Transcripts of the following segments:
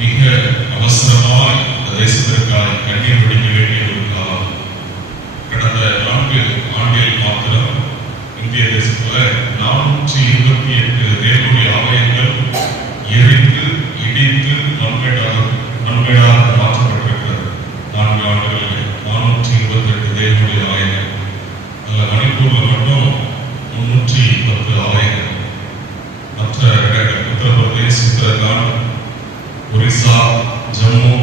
மிக அவசரமாய் இந்த தேசத்திற்காக கண்ணீர் வடிக்க வேண்டிய ஒரு காலம். கடந்த 4 ஆண்டில் மாத்திரம் இந்திய தேசத்துல 428 தேவனுடைய ஆலயங்கள் எரித்து இடித்து நன்மையாக மாற்றப்பட்டிருக்கிறது. 4 ஆண்டுகளில் 428 தேவனுடைய ஆலயங்கள். அதில் மணிப்பூர்ல மட்டும் 310 ஆலயங்கள். மற்ற இடங்கள் உத்தரப்பிரதேஷ், உத்தரகாண்ட், ஒரிசா, ஜம்மு,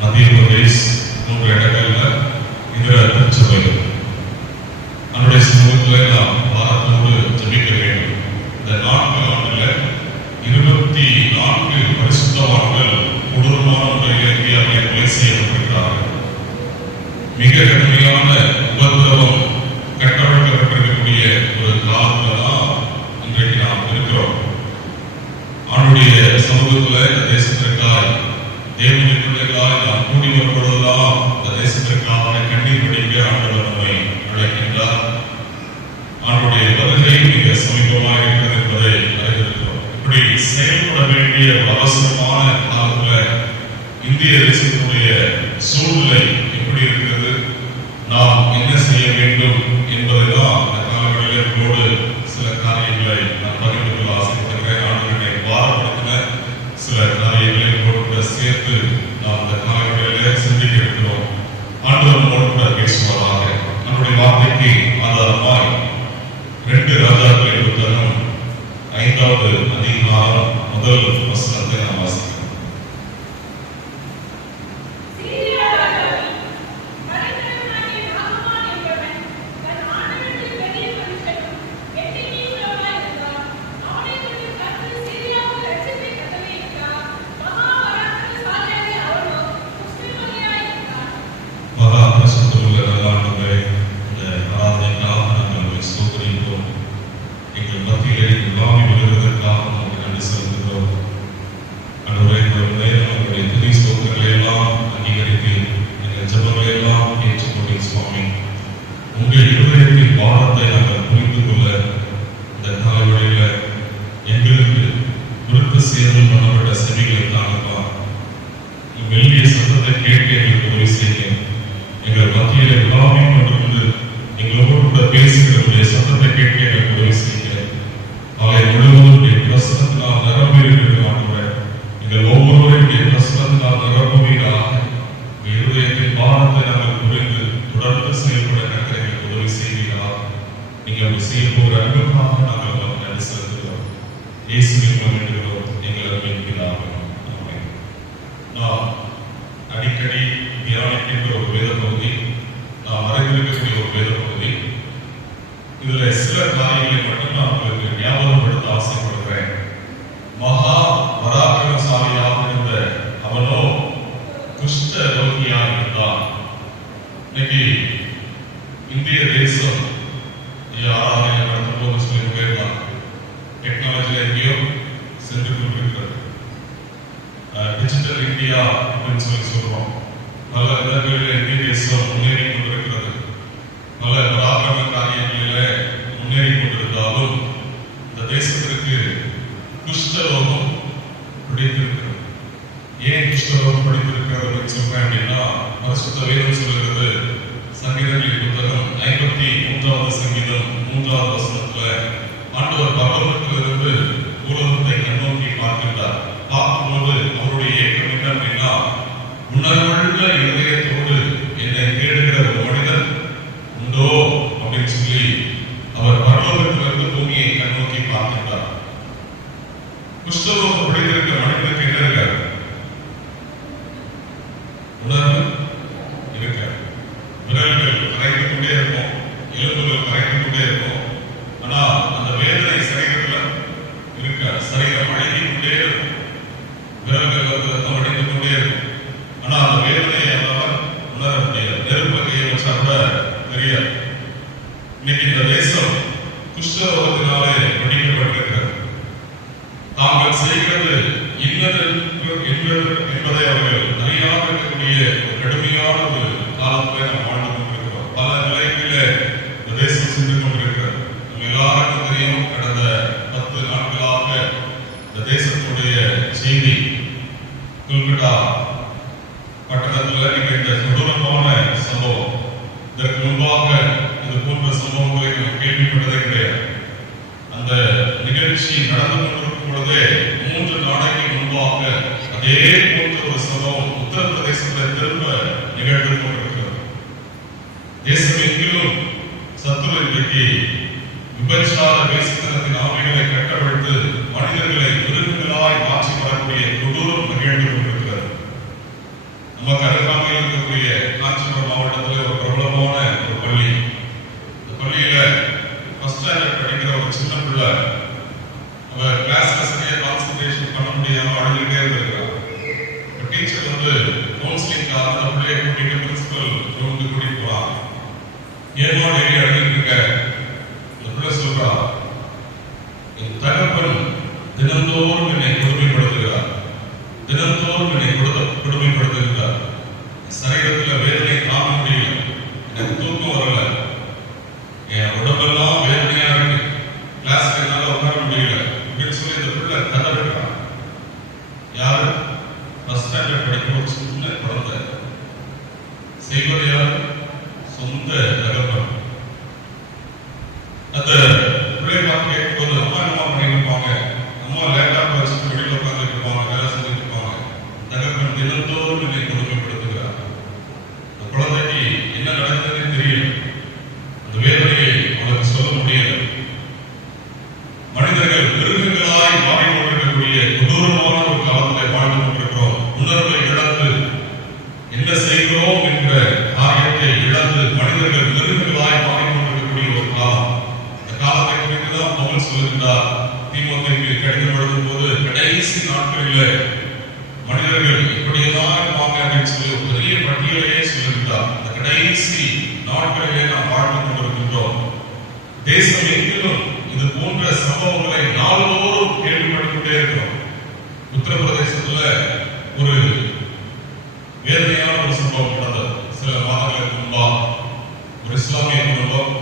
மத்திய பிரதேஷ் போன்ற இடங்கள்ல இதர திருச்சபைகள் நம்முடைய சமூகத்தில் நாம் பாரத்தோடு ஜபிக்க வேண்டும். இந்த 4 ஆண்டுல 24 பரிசுத்தவான்கள் கொடூரமான முறையில் இந்தியாவில் கொலை செய்யப்பட்டிருக்கிறார்கள். மிக கடுமையான உபதிரவம் கட்டமைக்கப்பட்டிருக்கக்கூடிய ஒரு காலத்துல தான் இன்றைக்கு நாம் இருக்கிறோம். அவனுடைய சமூகத்துல இந்த தேசத்திற்காய் தேவனுடைய பிள்ளைகளாய் நாம் கூடி வருவதெல்லாம் இந்த தேசத்திற்காக கண்ணீர் வடிக்க ஆண்டவர் நம்மை அழைக்கின்றார். அவனுடைய வருகை மிக சமீபமாக இருக்கிறது என்பதை அறிந்திருக்கிறோம். இப்படி செயல்பட வேண்டிய அவசரமான காலத்துல இந்திய தேசத்தினுடைய சூழ்நிலை எப்படி இருக்கிறது, நாம் என்ன செய்ய வேண்டும் என்பதைதான் அந்த காலங்களிலோடு சில காரியங்களை நான் பகிர்ந்து கொள்ள ஆசைப்படுகிறேன். ஆண்டுகளை பாரப்படுத்தின சில காரியங்களை கூட சேர்த்து நாம் அந்த காலங்களிலே சிந்திக்க இருக்கிறோம். ஆண்டவர் நம்மோடு கூட பேசுவதாக. நம்முடைய வார்த்தைக்கு ஆதாரமாய் 2 ராஜாக்களின் புத்தகம் 5வது அதிகாரம் 1 வசனத்தை நாம் வாசிக்கிறோம். அடிக்கடி தியானிக்கின்ற ஒரு வேத பகுதி, நாம் அறிந்திருக்கக்கூடிய ஒரு வேத பகுதி. இதுல சில காரியங்களை மட்டும் நான் உங்களுக்கு ஞாபகப்படுத்த ஆசைப்படுகிறேன். மகா பராக்கிரமசாலியாக இருந்த அவனோ குஷ்ட ரோகியாக இருந்தான். இன்னைக்கு இந்திய தேசம் யாராவது நடத்தும்போது சொல்லி போயிருந்தான், டெக்னாலஜில எங்கேயோ சென்று கொண்டிருக்கிறது. டிஜிட்டல் இந்தியா அப்படின்னு சொல்லி சொல்றோம். பல இடங்களில் இந்திய தேசம் முன்னேறி கொண்டிருக்கிறது. பல பராக்கிரம காரியங்களில முன்னேறி கொண்டிருந்தாலும் இந்த தேசத்திற்கு குஷ்டரோகம் பிடித்திருக்கிறது. ஏன் குஷ்டரோகம் பிடித்திருக்கிறது அப்படின்னு சொல்றேன் அப்படின்னா, பரிசுத்த வேதம் சொல்கிறது, சங்கீதங்களின் புத்தகம் 53வது சங்கீதம் 3வது வசனத்துல ஆண்டவர் பரலோகத்திலிருந்து பூலோகத்தை கண்ணோக்கி பார்க்கின்றார். பார்க்கும்போது அவருடைய ஏக்கம் என்ன அப்படின்னா, உணர்வுள்ள இதயத்தோடு என்னை தேடுகிற ஒரு மனிதன் உண்டோ அப்படின்னு சொல்லி அவர் பரலோகத்திலிருந்து பூமியை கண்ணோக்கி பார்க்கின்றார். குஷ்டரோகம் பிடித்திருக்கிற மனிதனுக்கு என்ன இருக்காரு? உணர்வு இருக்க, விரல்கள் கரைந்து கொண்டே இருக்கும், எலும்புகள் கரைந்து கொண்டே இருக்கும். ஆனா அந்த வேதனை சரீரத்துல இருக்க, சரீரம் அழகி கொண்டே இருக்கும், விரல்கள் அடைந்து கொண்டே இருக்கும். ஆனா அந்த வேதனையை அவரால் உணர முடியாது. நெருப்பு கையை வச்சா கூட தெரியாது. இன்னைக்கு இந்த தேசம் குஷ்டரோகத்தினாலே பிடிக்கப்பட்டிருக்கிறது. தாங்கள் செய்கிறது இன்னது என்பதை அவர்கள் அறியாமல் இருக்கக்கூடிய ஒரு கடுமையான ஒரு காலத்தை நாம் வாழ்ந்து கொண்டிருக்கிறோம். பல நிலைகளிலே இந்த தேசம் சென்று கொண்டிருக்கிறது. நம்ம எல்லாருக்கும் தெரியும், கடந்த 10 நாட்களாக இந்த தேசத்துடைய செய்தி கொல்கட்டா பட்டணத்தில் நிகழ்ந்த கொடூரமான சம்பவம். இதற்கு முன்பாக இது போன்ற சம்பவங்களை நாம் கேள்விப்பட்டதே கிடையாது. அந்த நிகழ்ச்சி நடந்து கொண்டிருக்கும் பொழுதே 3 நாளைக்கு முன்பாக அதே போன்ற ஒரு சம்பவம் உத்தரப்பிரதேசத்தில் திரும்ப நிகழ்ந்து கொண்டிருக்கிறது. தேசம் எங்கிலும் சத்துரு இன்றைக்கு விபச்சார வேசித்தனத்தின் ஆவிகளை கட்டவிழ்த்து மனிதர்களை மிருகங்களாய் மாற்றி வரக்கூடிய கொடூரம் நிகழ்ந்து கொண்டிருக்கிறது. நமக்கு அருகாமையில் இருக்கக்கூடிய காஞ்சிபுரம் மாவட்டத்தில் ஒரு பிரபலமான ஒரு பள்ளி. இந்த பள்ளியில ஃபர்ஸ்ட் ஸ்டாண்டர்ட் படிக்கிற ஒரு சின்ன பிள்ளை அவ கிளாஸ்ல சரியா கான்சென்ட்ரேஷன் பண்ண முடியாம அழுதுகிட்டே இருந்திருக்கிறார். டீச்சர் கவுன்சிலிங்காக அந்த பிள்ளையை கூட்டிட்டு பிரின்சிபல் ரூமுக்கு கூட்டிட்டு போறாங்க. ஏனோ டெய்லி அழுதுட்டு இருக்க அந்த பிள்ளை சொல்றா, என் தகப்பன் தினந்தோறும் என்னை கொடுமைப்படுத்துகிறார், தினந்தோறும் என்னை கொடுமைப்படுத்துகிறார். சரீரத்தில் வேதனை தாங்க முடியல, எனக்கு தூக்கம் வரல, என் உடம்பெல்லாம் வேதனையா இருக்கு, கிளாஸ்ல என்னால உட்கார முடியல அப்படின்னு சொல்லி இந்த பிள்ளை கதறான். யாரு? ஃபர்ஸ்ட் ஸ்டாண்டர்ட் படிக்கிற ஒரு சின்ன குழந்தை. செய்வது யாரு? சொந்த தகப்பன். அந்த பிள்ளை பார்த்து கேட்கும்போது அம்மா என்ன பண்ணிருப்பாங்க, அம்மா லேப்டாப் வச்சுட்டு வெளியில உட்கார்ந்து இருப்பாங்க, வேலை செஞ்சுட்டு இருப்பாங்க. தகப்பன் தினந்தோறும் என்னை கொடுமைப்படுத்துகிறார். அந்த குழந்தைக்கு என்ன நடந்ததுன்னு தெரியல, அந்த வேதனையை அவனுக்கு சொல்ல முடியல. மனிதர்கள் மிருகங்களாய் மாறிக்கொண்டிருக்கக்கூடிய கொடூரமான ஒரு காலத்தில் வாழ்ந்து கொண்டிருக்கிறோம். உணர்வை இழந்து என்ன செய்கிறோம் என்ற காரியத்தை இழந்து மனிதர்கள் மிருகங்களாய் மாறிக்கொண்டிருக்கக்கூடிய ஒரு காலம். இந்த காலத்தை குறித்துதான் பவுல் சொல்லுகின்றார். தீமோத்தேயுக்கு கடிதம் எழுதும் போது கடைசி நாட்களில் மனிதர்கள் இப்படியெல்லாம் இருப்பாங்க அப்படின்னு சொல்லி ஒரு பெரிய பட்டியலையே சொல்லுகின்றார். இந்த கடைசி நாட்களிலே நாம் வாழ்ந்து கொண்டிருக்கின்றோம். தேசம் எங்கிலும் இது போன்ற சம்பவங்களை நாள்தோறும் கேள்விப்பட்டுக் கொண்டே இருக்கிறோம். உத்தரப்பிரதேசத்துல ஒரு வேதனையான ஒரு சம்பவம் நடந்தது. சில மாதங்களுக்கு முன்பாக ஒரு இஸ்லாமிய குடும்பம்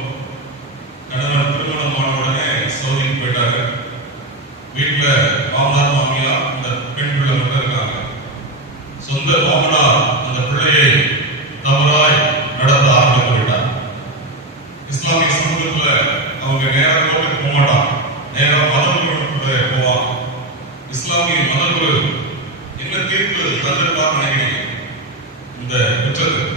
கணவன் திருமணமான உடனே சவுதிக்கு போயிட்டாரு. வீட்டுல மாமனார் மாமியார் இந்த பெண் பிள்ளை மட்டும் இருக்காங்க. சொந்த மாமனார் அந்த பிள்ளையை தவறாய் நடத்த ஆரம்பித்து விட்டார். இஸ்லாமிய சமூகத்துல அவங்க நேராக கோவிலுக்கு போக மாட்டாங்க, நேராக மதகுருக்குள்ள போவாங்க. இஸ்லாமிய மதகுரு என்ன தீர்ப்பு தந்திருப்பார் நினைக்கிறீங்க இந்த குற்றத்துக்கு?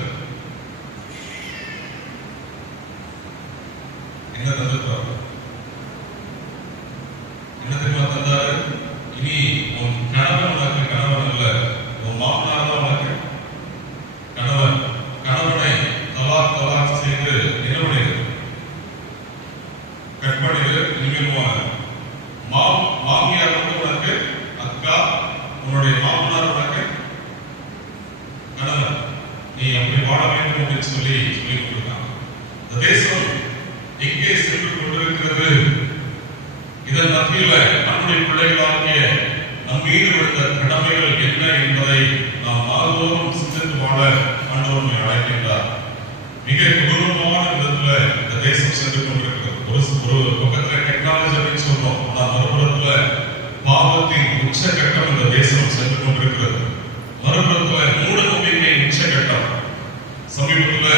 என்ன தந்திருப்பார்? என்ன தெரியுமா தந்தாரு? இனி உன் கணவன் உனக்கு கணவன் இல்ல, உன் மாமனார் தான் உனக்கு கணவன். கணவனை தலாக் செய்து என்ன பண்ணிடு, கட் பண்ணிடு. இனிமேல் மாமியார் வந்து உனக்கு அக்கா, உன்னுடைய மாமனார் உனக்கு கணவன். நீ அப்படி வாழ வேண்டும் அப்படின்னு சொல்லி கொடுத்தாங்க. இந்த தேசம் எங்கே சென்று கொண்டிருக்கிறது? இதன் மத்தியில நம்முடைய பிள்ளைகளாகிய நம் மீது விழுந்த கடமைகள் என்ன என்பதை நாம் நாள்தோறும் சிந்தித்து வாழ ஆண்டவர் நம்மை அழைக்கின்றார். மிக கொடூரமான விதத்துல இந்த தேசம் சென்று கொண்டிருக்கிறது. ஒரு பக்கத்துல டெக்னாலஜி அப்படின்னு சொல்றோம், ஆனால் மறுபுறத்துல பாவத்தின் உச்சகட்டம் இந்த தேசம் சென்று கொண்டிருக்கிறது. மறுபுறத்துல மூட நம்பிக்கை உச்சகட்டம். சமீபத்துல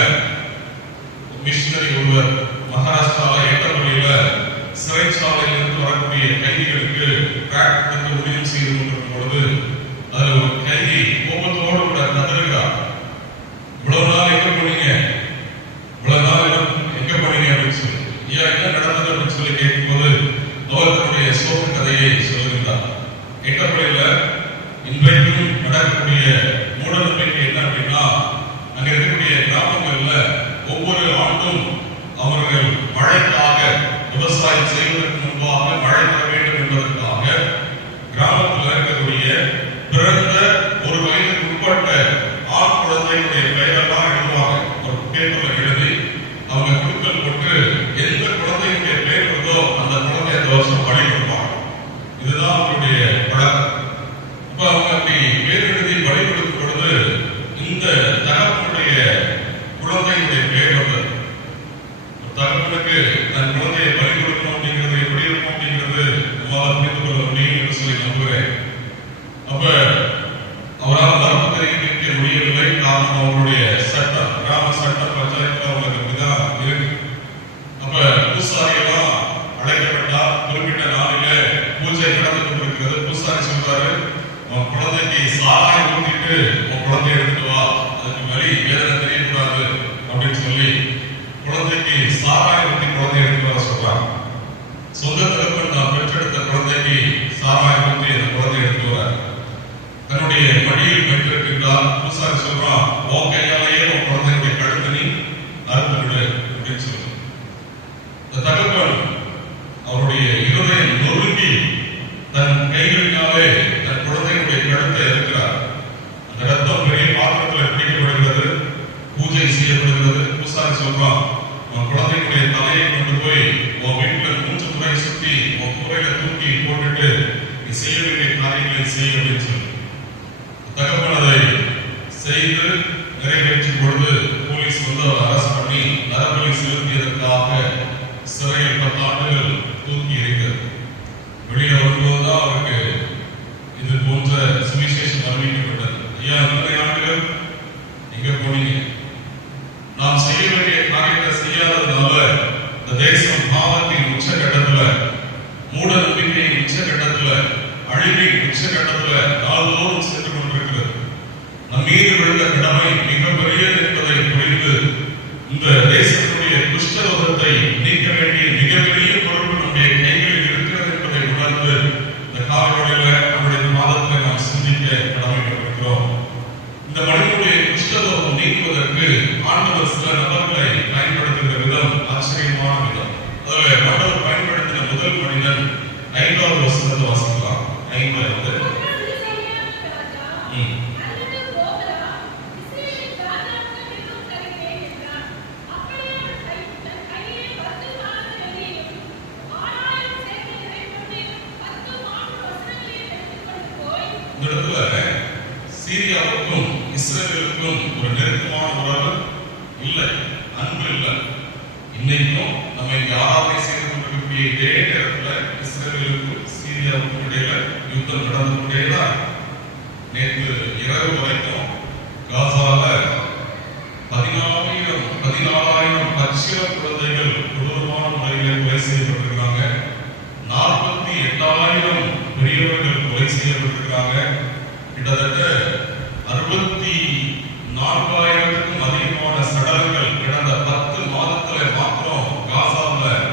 மிஷனரி ஒருவர் மகாராஷ்டிராவில் ஏற்றப்படியில சிறைச்சாலையில் இருந்து வரக்கூடிய கைதிகளுக்கு டிராக் கொடுத்து உதவி செய்து கொண்டிருக்கும் பொழுது அதுல ஒரு கைதி கோபத்தோடு கூட கதறுகிறார். இவ்வளவு நாள் எங்க போனீங்க, இவ்வளவு நாள் எங்க போனீங்க அப்படின்னு சொல்லி, ஏன் என்ன நடந்தது அப்படின்னு சொல்லி கேட்கும்போது அவர் தன்னுடைய சோக கதையை சொல்லுகின்றார். ஏற்றப்படியில இன்றைக்கும் நடக்கக்கூடிய மூட நம்பிக்கை என்ன அப்படின்னா, அங்க இருக்கக்கூடிய கிராமங்கள்ல ஒவ்வொரு ஆண்டும் அவர்கள் மழைக்காக விவசாயம் செய்வதற்கு முன்பாக மழை பெற வேண்டும் என்பதற்காக கிராமத்தில் இருக்கக்கூடிய பிறந்த ஒரு வயதுக்கு உட்பட்ட ஆண் குழந்தையுடைய பெயரெல்லாம் எழுதுவாங்க. ஒரு பேப்பர்ல எழுதி அவங்க குழுக்கள் போட்டு எந்த குழந்தையுடைய பெயர் வருதோ அந்த குழந்தை அந்த வருஷம் பழி கொடுப்பாங்க. இதுதான் அவங்களுடைய பழக்கம். அப்ப அவங்க அப்படி பேர் எழுதி பழி கொடுக்கும் பொழுது இந்த தகப்பனுடைய குழந்தையுடைய பெயர் வந்தது. தகப்பனுக்கு தன் குழந்தையை பலி கொடுக்கணும் அப்படிங்கிறது எப்படி இருக்கும் அப்படிங்கிறது நம்மளால் புரிந்து கொள்ள முடியும் என்று சொல்லி நம்புகிறேன். அப்ப அவரால் போயிட்டு உன் குழந்தைய எடுத்துட்டு வா, அதுக்கு வலி வேதனை தெரியக்கூடாது அப்படின்னு சொல்லி குழந்தைக்கு சாராயம் ஊற்றி குழந்தைய எடுத்துட்டு வர சொல்றாங்க. சொந்த தகப்பன் நான் பெற்றெடுத்த குழந்தைக்கு சாராயம் ஊற்றி அந்த குழந்தைய எடுத்துட்டு வர தன்னுடைய மடியில் பெற்றிருக்கின்றார். பூசாரி சொல்றான், உன் கையாலேயே உன் குழந்தையுடைய கழுத்தை நீ அறுத்து விடு அப்படின்னு சொல்லு. இந்த தகப்பன் அவருடைய இருதயம் நொறுங்கி தன் கைகளினாலே தன் குழந்தையுடைய கழுத்தை இருக்கிறார். அந்த ரத்தம் பெரிய பாத்திரத்தில் பிடிக்கப்படுகிறது, பூஜை செய்யப்படுகிறது. பூசாரி சொல்றான், உன் குழந்தையுடைய தலையை கொண்டு போய் உன் வீட்டில் 3 முறை சுற்றி உன் கூரையில தூக்கி போட்டுட்டு நீ செய்ய வேண்டிய காரியங்களை செய்ய அப்படின்னு சொல்லி தகப்பன் அதை செய்து நிறைவேற்றும் பொழுது போலீஸ் வந்து அவரை அரெஸ்ட் பண்ணி நரபலி செலுத்தியதற்காக சிறையில் 10 ஆண்டுகள் தூக்கி இருக்கிறது. வெளியே வரும்போதுதான் அவருக்கு இது போன்ற சுவிசேஷம் அறிவிக்கப்பட்டது. ஐயா, இத்தனை ஆண்டுகள் எங்க போனீங்க? நாம் செய்ய வேண்டிய காரியத்தை செய்யாததுனால இந்த தேசம் பாவத்தின் உச்சகட்டத்துல, மூட நம்பிக்கையின் உச்சகட்டத்துல, அழிவின் உச்சகட்டத்துல நாள்தோறும் சென்று கொண்டிருக்கிறது. நம் மீது விழுந்த கடமை மிகப்பெரியது என்பதை புரிந்து இந்த தேசத்துடைய குஷ்டரோகத்தை நீக்க வேண்டிய மிகப்பெரிய பொறுப்பு நம்முடைய கைகளில் இருக்கிறது என்பதை உணர்ந்து இந்த காலவெளியில நம்முடைய மாதத்தில் நாம் சிந்திக்க கடமைப்பட்டிருக்கிறோம். இந்த மனிதனுடைய குஷ்டரோகம் நீக்குவதற்கு ஆண்டவர் சில நபர்களை பயன்படுத்துகிற விதம் ஆச்சரியமான விதம். அதில் ஆண்டவர் பயன்படுத்தின முதல் மனிதன் 5வது வசனத்தை வாசிக்கலாம். 5 சீரியாவுக்கும் இஸ்ரேலுக்கும் ஒரு நெருக்கமான உறவு இல்லை, அன்பு இல்லை. இன்னைக்கும் நம்ம இங்க ஆராதனை செய்து கொண்டிருக்கக்கூடிய இதே நேரத்தில் இஸ்ரேலுக்கும் சீரியாவுக்கும் இடையில யுத்தம் நடந்து கொண்டேதான். நேற்று இரவு வரைக்கும் காசால 14,000 பச்சிள குழந்தைகள் கொடூரமான முறையில் கொலை செய்யப்பட்டிருக்காங்க. 48,000 பெரியவர்கள் கொலை செய்யப்பட்டிருக்காங்க. கிட்டத்தட்ட 64,000க்கும் அதிகமான சடலங்கள் கடந்த 10 மாதத்துல மாத்திரம் காசாவில்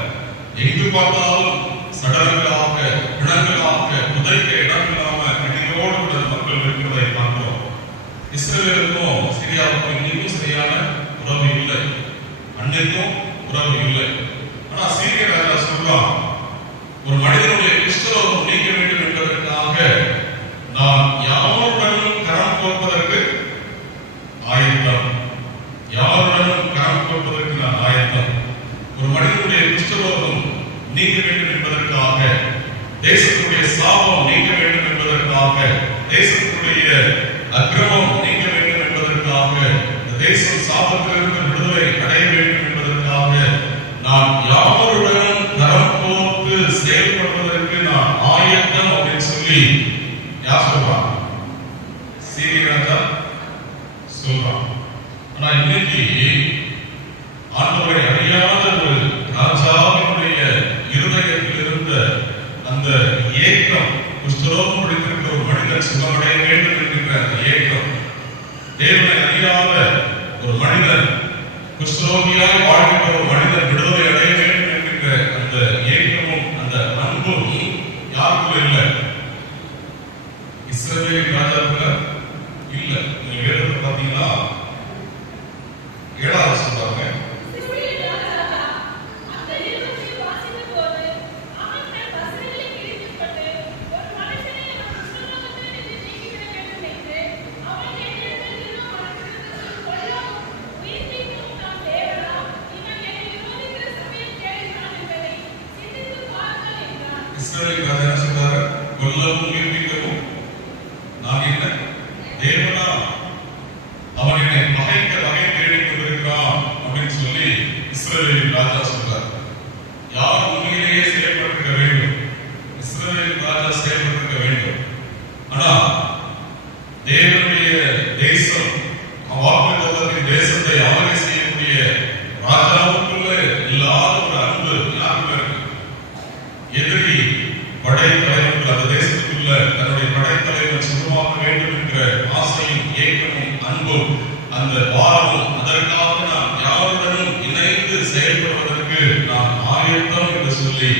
எங்கு பார்த்தாலும் சடலங்களாக, பிணங்களாக, புதைக்க இடமில்லாம கண்ணீரோடு மக்கள் இருக்கிறதை பார்க்கிறோம். இஸ்ரேலுக்கும் சிரியாவுக்கும் இன்னும் சரியான உறவு இல்லை, அன்னைக்கும் உறவு இல்லை. ஆனா சீரிய ராஜா சொல்றான், ஒரு மனிதனுடைய குஷ்டரோகம் நீக்க வேண்டும் என்பதற்காக நான் யாருடனும் கரம் கோர்ப்பதற்கு ஆயத்தம், யாருடனும் கரம் கோர்ப்பதற்கு நான் ஆயத்தம். ஒரு மனிதனுடைய குஷ்டரோகம் நீக்க வேண்டும் என்பதற்காக, தேசத்துடைய சாபம் நீக்க வேண்டும் என்பதற்காக, தேசத்துடைய அக்கிரமம் நீக்க வேண்டும் என்பதற்காக, தேசம் சாபத்திலிருந்து விடுதலை அடைய வேண்டும் என்பதற்காக நான் யாருடனும் கரம் கோர்த்து செயல்படுவதற்கு நான் ஆயத்தம் அப்படின்னு சொல்லி யார் சொல்றான்? சீரிய ராஜா சொல்றான். ஆனா இன்னைக்கு ஆண்டவரை அறியாத ஒரு ராஜாவினுடைய இருதயத்தில் இருந்த அந்த ஏக்கம், குஷ்டரோகம் பிடித்திருக்கிற ஒரு மனிதன் சுகமடைய வேண்டும் என்கின்ற அந்த ஏக்கம், தேவனை அறியாத ஒரு மனிதன், குஷ்டரோகியாய் வாழ்கின்ற ஒரு மனிதன் விடுதலை அடைய வேண்டும் என்கின்ற அந்த ஏக்கமும் அந்த அன்பும் யாருக்கும் இல்லை. இஸ்ரவேல் ராஜாவுல இல்ல. நீங்க வேதத்தை பார்த்தீங்கன்னா 7வது சொல்றாங்க, இஸ்ரவேல் ராஜா சொல்றாரு, கொல்லவும் உயிர்ப்பிக்கவும் நான் என்ன தேவனா, அவன் என்னை பகைக்க வகை தேடிக் கொண்டிருக்கிறான் அப்படின்னு சொல்லி இஸ்ரவேலின் ராஜா சொல்றார். யார் உண்மையிலேயே செயல்பட்டிருக்க வேண்டும்? இஸ்ரவேலின் ராஜா செயல்பட்டிருக்க வேண்டும். ஆனா தேவனுடைய தேசம், வாக்குத்தத்தத்தின் தேசத்தை ஆளுகை செய்யக்கூடிய ராஜாவுக்குள்ள இல்லாத ஒரு அன்பு யாருக்குள்ள இருக்கு? எதிரி படைத்தலைவர்கள் அந்த தேசத்துக்குள்ள தன்னுடைய படைத்தலைவர் சுத்தமாக்க வேண்டும் என்கிற ஆசையும் அந்த பாரமும் அதற்காக நாம் யாருடனும் இணைந்து செயல்படுவதற்கு நாம் ஆயத்தம் என்று சொல்லி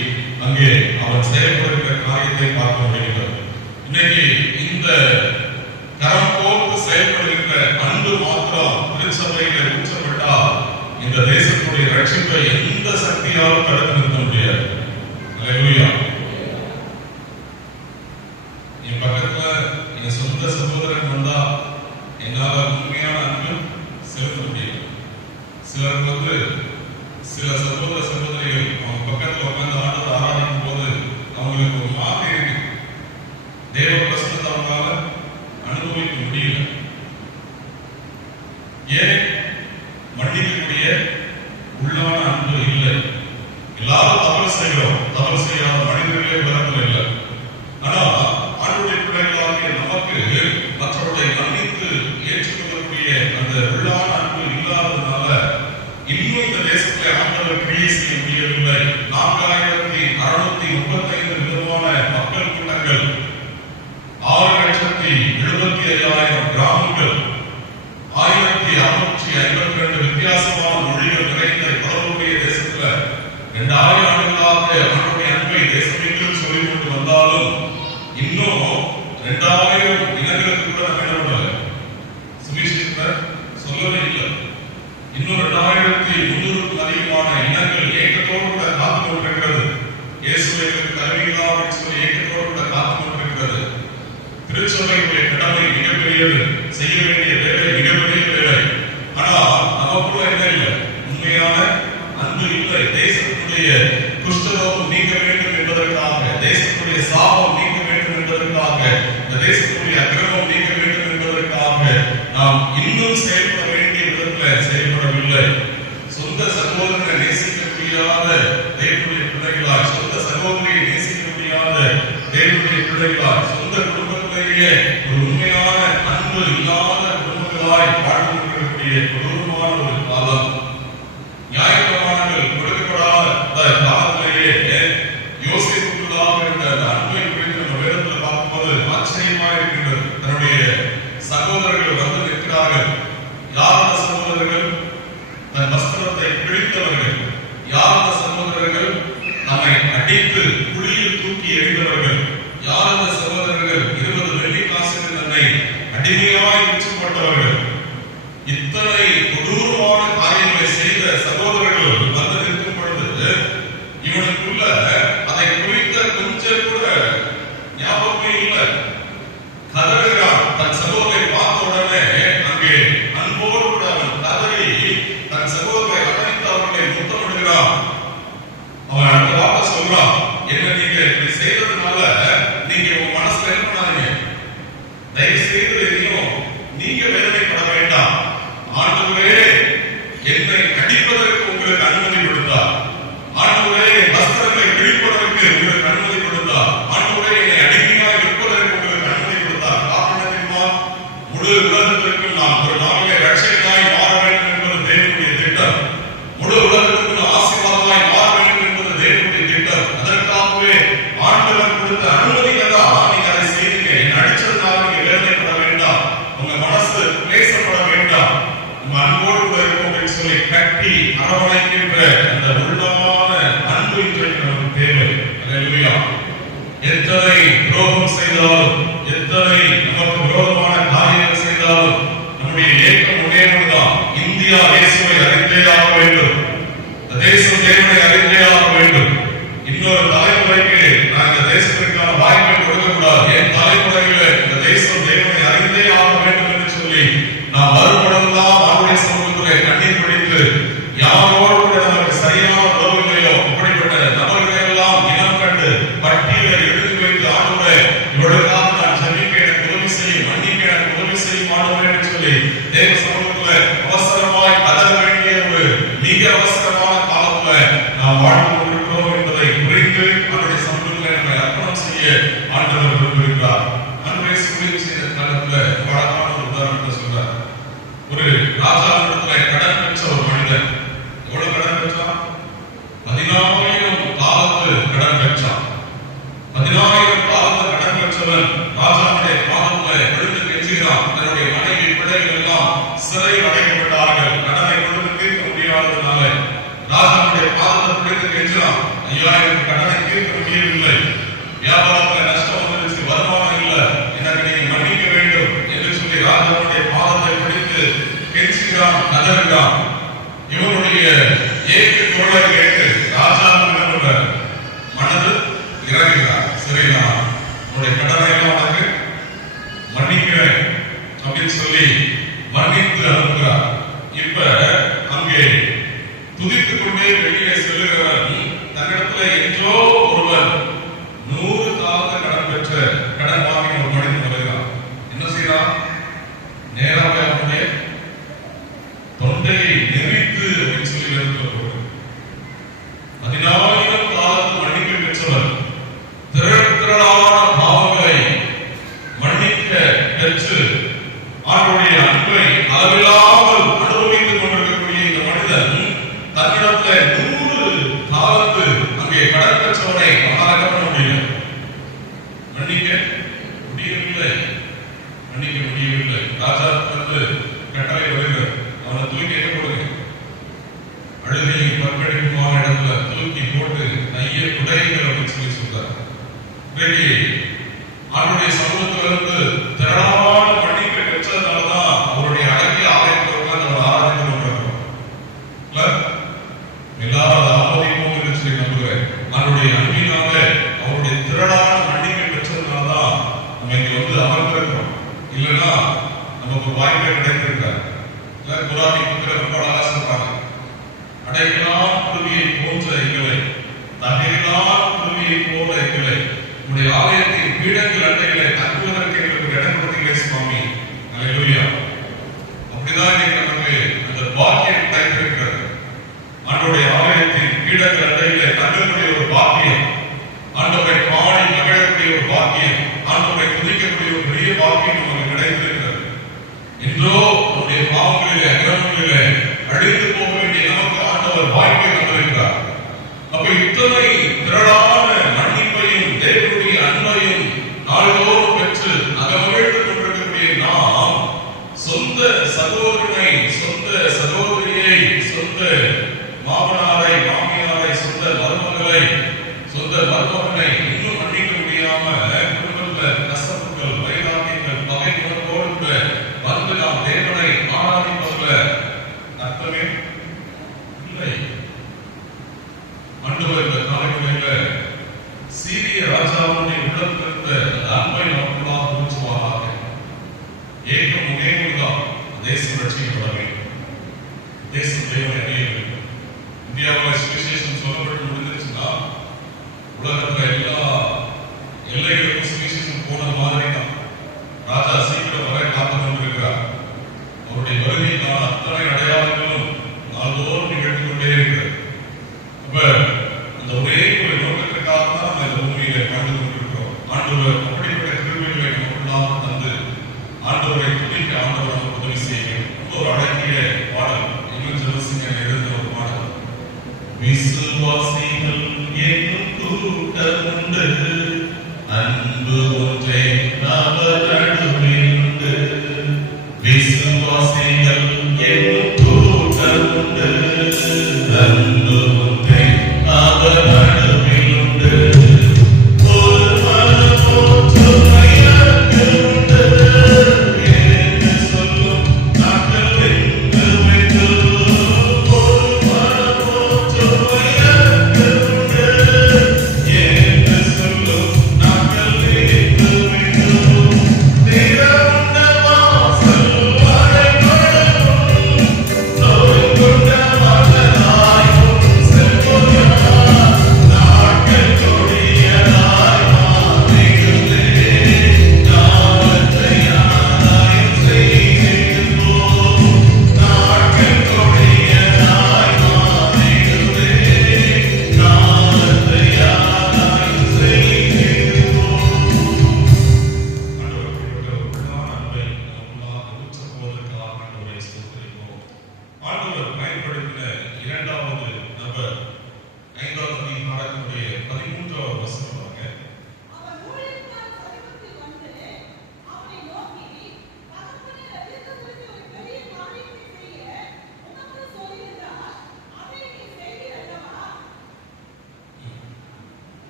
அங்கே அவன் செயல்படுகிற காரியத்தை பார்க்க முடிகிறது. இன்னைக்கு இந்த கரம் கோர்த்து செயல்படுகின்ற அன்பு மாத்திரம் திருச்சபையில ஊற்றப்பட்டால் இந்த தேசத்துடைய ரட்சிப்பை எந்த சக்தியாலும் தடுத்து நிறுத்த முடியாது. அல்லேலூயா. என் பக்கத்துல என் சொந்த சகோதரன் வந்தா என்னால உண்மையான அன்பு செலுத்த முடியும். சிலருக்கு சில சகோதர சகோதரிகள் அவங்க பக்கத்துல உட்கார்ந்து ஆண்டவரை ஆராதிக்கும் போது அவங்களுக்கு ஒரு மாதிரி இருக்கு. தேவ பிரசன்னத்தை அவங்களால அனுபவிக்க முடியல. ஏன்? மன்னிக்கக்கூடிய உள்ளான அன்பு இல்லை. எல்லாரும் தவறு செய்கிறோம். தவறு செய்யாத மனிதர்களே உலகத்தில் இல்லை. ஆனா ஆண்டுடைய பிள்ளைகளாகிய நமக்கு மற்றவர்களை மன்னித்து ஏற்றுக்கொள்ளக்கூடிய அந்த உள்ளான அன்பு இல்லாததுனால இன்னும் இந்த தேசத்தில் ஆண்டவர் கிரியை செய்ய முடியவில்லை. 4635 விதமான மக்கள் கூட்டங்கள், 6,75,000 கிராமங்கள், 1652 வித்தியாசமான மொழிகள் நிறைந்த பரவக்கூடிய தேசத்துல 2000 ஆண்டுகளாக அவனுடைய அன்பை தேசமெங்கிலும் சொல்லிக் கொண்டு வந்தாலும் இன்னும் 2000 இனங்களுக்கு கூட நம்ம சுவிசேஷத்தை சொல்லவே இல்லை. இன்னும் 2300க்கும் அதிகமான இனங்கள் ஏக்கத்தோடு கூட காத்து கொண்டிருக்கிறது. இயேசுவை கல்வியில்லாமல் சொல்லி ஏக்கத்தோடு கூட காத்து கொண்டிருக்கிறது. திருச்சபையுடைய கடமை மிகப்பெரியது, செய்ய வேண்டிய வேலை மிகப்பெரிய வேலை. ஆனால் நமக்குள்ள என்ன இல்லை? உண்மையான அன்பு இல்லை. தேசத்துடைய குஷ்டரோகம் நீங்க வேண்டும் என்பதற்காக, தேசத்துடைய சாபம் நீங்க வேண்டும் என்பதற்காக, இந்த தேசத்துடைய அக்கிரமம் நீங்க வேண்டும் என்பதற்காக நாம் இன்னும் செயல்பட வேண்டிய விதத்தில் செயல்படவில்லை. சொந்த சகோதரனை நேசிக்க முடியாத தேவனுடைய பிள்ளைகளாய், சொந்த சகோதரியை நேசிக்க முடியாத தேவனுடைய பிள்ளைகளாய், சொந்த குடும்பத்திலேயே ஒரு உண்மையான அன்பு இல்லாத குடும்பங்களாய் வாழ்ந்து கொண்டிருக்கக்கூடிய கொடூரமான ஒரு காலம். நியாயப்பிரமாணங்கள் கொடுக்கப்படாத காலத்திலேயே யோசிப்புக்குள்ளாக இருந்த அந்த அன்பை குறித்து நம்ம வேதத்தில் பார்க்கும்போது ஆச்சரியமாக இருக்கின்றது. தன்னுடைய சகோதரர்கள் வந்து நிற்கிறார்கள். யார் அந்த சகோதரர்கள்? தன் வஸ்திரத்தை பிடித்தவர்கள். யார் அந்த சகோதரர்கள்? நம்மை அடித்து குழியில் தூக்கி எறிந்தவர்கள். யார் அந்த சகோதரர்கள்? 20 வெள்ளி காசுக்கு தன்னை அடிமையாய் விற்றுப்பட்டவர்கள். இத்தனை கொடூரமான காரியங்களை செய்த சகோதரர்கள் வந்து நிற்கும் பொழுது இவனுக்குள்ள அதை குறித்த கொஞ்சம் கூட ஞாபகமே இல்லை. கதறுகிறான். தன் சகோதரை பார்த்த உடனே அங்கே அன்போடு கூட அவன் கதறி தன் சகோதரை அணைத்து அவர்களை முத்தமிடுகிறான். அவன் அந்த வார்த்தை சொல்றான், என்ன நீங்க இப்படி செய்ததுனால நீங்க உங்க மனசுல என்ன பண்ணாதீங்க, தயவு செய்து எதையும் நீங்க வேதனைப்பட வேண்டாம். ஆண்டவரே என்னை அடிப்பதற்கு உங்களுக்கு அனுமதி கொடுத்தார். ஆண்டவரே வஸ்திரங்களை கிழிப்பதற்கு உங்களுக்கு அனுமதி கொடுத்தார். ஆண்டவரே என்னை அடிமையாக இருப்பதற்கு உங்களுக்கு அனுமதி கொடுத்தார். காரணம் தெரியுமா? முழு உலகத்திற்கும் நாம் ஒரு நாளிலே ரட்சகனாய் மாற வேண்டும் என்பது தேவனுடைய திட்டம். முழு உலகத்திற்கு ஆசீர்வாதமாய் மாற வேண்டும் என்பது தேவனுடைய திட்டம். அதற்காகவே ஆண்டவர் கொடுத்த அனுமதிதான் நீங்க அதை செய்யுங்க. என்னை அடிச்சதுனால நீங்க வேதனைப்பட வேண்டாம், உங்க மனசு கிளேசப்பட வேண்டாம், உங்க அன்போடு கூட இருக்கும் அப்படின்னு சொல்லி கட்டி அரவணைக்கின்ற அந்த உள்ளமான அன்பு இன்றைக்கு நமக்கு தேவை. அல்லேலூயா. எத்தனை துரோகம் செய்தாலும், எத்தனை நமக்கு விரோதமான காரியங்கள் செய்தாலும் நம்முடைய ஏக்கம் ஒரே ஒன்றுதான். இந்தியா இயேசுவை அறிந்தே ஆக வேண்டும். இந்த தேசம் தேவனை அறிந்தே ஆக வேண்டும். இன்னொரு தலைமுறைக்கு நான் இந்த தேசத்திற்கான வாய்ப்பை கொடுக்கக்கூடாது. என் தலைமுறையில இந்த தேசம் தேவனை அறிந்தே ஆக வேண்டும் என்று சொல்லி நாம் வரும்பொழுதெல்லாம் அவருடைய சமூகத்திலே கண்ணீர் பிடித்து யாரோடு கூட நமக்கு சரியான உறவு இல்லையோ அப்படிப்பட்ட நபர்களை எல்லாம் இனம் கண்டு பட்டியலை எழுதி வைத்து ஆண்டவரே இவளுக்காக நான் ஜெபிக்க எனக்கு உதவி செய்யும், மன்னிக்க எனக்கு உதவி செய்யும் ஆண்டவரே என்று சொல்லி தேவ சமூகத்திலே அவசரமாய் கதற வேண்டிய ஒரு மிக அவசரமான காலத்துல நாம் வாழ்ந்து கொண்டிருக்கிறோம் என்பதை புரிந்து அவருடைய சமூகத்திலே நம்மை அர்ப்பணம் செய்ய ஆண்டவர் விரும்புகிறார். அன்றைய சுழியம் செய்த காலத்துல வழக்கமான ஒரு உதாரணத்தை சொல்றார். ஒரு ராஜாவிடத்துல கடன் பெற்ற ஒரு மனிதன் எவ்வளவு கடன் பெற்றான்? 14,000 காலத்து கடன் பெற்றான். 14,000 காலத்து கடன் பெற்றவன் ராஜாவுடைய பாதத்துல விழுந்து கெஞ்சுகிறான். தன்னுடைய மனைவி பிள்ளைகள் எல்லாம் சிறை ஐயா எனக்கு கடனை தீர்க்க முடியவில்லை, வியாபாரத்தில் நஷ்டம் வந்துருச்சு, வருமானம் இல்லை, எனக்கு நீங்க மன்னிக்க வேண்டும் என்று சொல்லி ராஜாவுடைய பாதத்தை பிடித்து கெஞ்சுகிறான், கதறுகிறான். இவனுடைய ஏற்க குரலை கேட்டு ராஜா மனது இறங்குகிறார். சரிங்களா, உன்னுடைய கடனை எல்லாம் உனக்கு மன்னிக்கிறேன் அப்படின்னு சொல்லி மன்னித்து அனுப்புகிறார். இப்ப அங்கே துதித்துக் கொண்டே வெளியே செல்லுகிறவன் தன்னிடத்துல என்றோ ஒருவன் 100 காலத்து கடன் பெற்ற கடன் வாங்கி ஒரு மனிதன் வருகிறான். என்ன செய்யறான்? நேராக அவனுடைய தொண்டையை நெறித்து அப்படின்னு சொல்லி வருகிறார். 14,000 காலத்து மன்னிப்பு பெற்றவர் திரளான பாவங்களை மன்னிக்க பெற்று அவருடைய அன்பை அளவில்லாமல் அனுபவித்துக் கொண்டிருக்கக்கூடிய இந்த மனிதன் தன்னிடத்தில் 100 காலத்து அங்கே கடன் பெற்றவரை மகாராக முடியல, மன்னிக்க முடியவில்லை, மன்னிக்க முடியவில்லை. ராஜாவுக்கு கட்டளை வருகிறது, அவனை தூக்கி எங்க போடுங்க, அழுகையும் பற்கடிக்குமான இடத்துல தூக்கி போட்டு கையை குடையுங்கள் அப்படின்னு சொல்லி சொல்றார். இன்றைக்கு அவருடைய சமூகத்திலிருந்து திரளான மன்னிப்பை பெற்றதுனாலதான் அவருடைய அழகிய ஆலயத்திற்கு நம்ம ஆராய்ச்சி கொண்டிருக்கிறோம். எல்லாரும் ஆமோதிப்போம் என்று சொல்லி நம்புகிறேன். அவருடைய அன்பினால அவருடைய திரளான மன்னிப்பை பெற்றதுனாலதான் நம்ம இங்க வந்து அமர்ந்திருக்கிறோம். இல்லைன்னா நமக்கு வாய்ப்பே கிடைத்திருக்காரு. குரானி புத்தக ரொம்ப அழகா சொல்றாங்க, அடைக்கலாம் குருவியை போன்ற எங்களை, தகையெல்லாம் குருவியை போல எங்களை உடைய ஆலயத்தின் பீடங்கள் அண்டைகளை தங்குவதற்கு எங்களுக்கு இடம் கொடுத்தீங்களே சுவாமி. அல்லேலூயா. அப்படிதான் நமக்கு அந்த பாக்கியம் கிடைத்திருக்கிறது. ஆண்டவருடைய ஆலயத்தின் பீடங்கள் அண்டைகளை தங்கக்கூடிய ஒரு பாக்கியம், ஆண்டவரை பாடி மகிழக்கூடிய ஒரு பாக்கியம், ஆண்டவரை துதிக்கக்கூடிய ஒரு பெரிய பாக்கியம் நமக்கு கிடைத்திருக்கிறது. இன்றோ நம்முடைய பாவங்களிலே அக்கிரமங்களிலே அழிந்து போக வேண்டிய நமக்கு ஆண்டவர் வாய்ப்பை தந்திருக்கிறார். அப்ப இத்தனை திரளான மன்னிப்பையும் தேவனுடைய அன்பையும் நாள்தோறும் பெற்று அகமகிழ்ந்து கொண்டிருக்கக்கூடிய நாம் சொந்த சகோதரனை, சொந்த சகோதரியை, சொந்த மாமனாரை, மாமியாரை, சொந்த மருமகளை, சொந்த மருமகனை இன்னும் மன்னிக்க முடியாம குடும்பத்தில் கசப்புகள், வைராக்கியங்கள், பகை உணர்வோடு வந்து நாம் தேவனை ஆராதிப்பதில் அர்த்தமே இல்லை. ஆண்டவர் இந்த தலைமுறையில சீரிய ராஜாவுடைய உள்ளத்திலிருந்த அன்பை நமக்குள்ளாக ஊற்றுவாராக. ஏகம் ஒரே ஒன்றுதான், தேசம் ரட்சிக்கப்பட வேண்டும், தேசம் தேவனை அறிய வேண்டும். இந்தியாவில் சுவிசேஷம் சொல்லப்பட்டு முடிஞ்சிருச்சுன்னா உலகத்துல எல்லா எல்லைகளுக்கும் சுவிசேஷம் போனது மாதிரி தான். ராஜா சீக்கிரம் வரை காத்து கொண்டிருக்கிறார். அவருடைய வருகைக்கான அத்தனை அடையாளங்களும் நாள்தோறும் நிகழ்ந்து கொண்டே இருக்கிறது. அப்ப அந்த ஒரே ஒரு நோக்கத்திற்காக தான் நம்ம இந்த பூமியில வாழ்ந்து கொண்டிருக்கிறோம். ஆண்டவர் அப்படிப்பட்ட கிருபைகளை நமக்குள்ளாக தந்து ஆண்டவரை துதிக்க ஆண்டவர் நமக்கு உதவி செய்ய ஒரு அழகிய பாடல் ஜெபசிங்கன் எழுந்த ஒரு பாடல். விசுவாசிகள் என்னும் கூட்டம்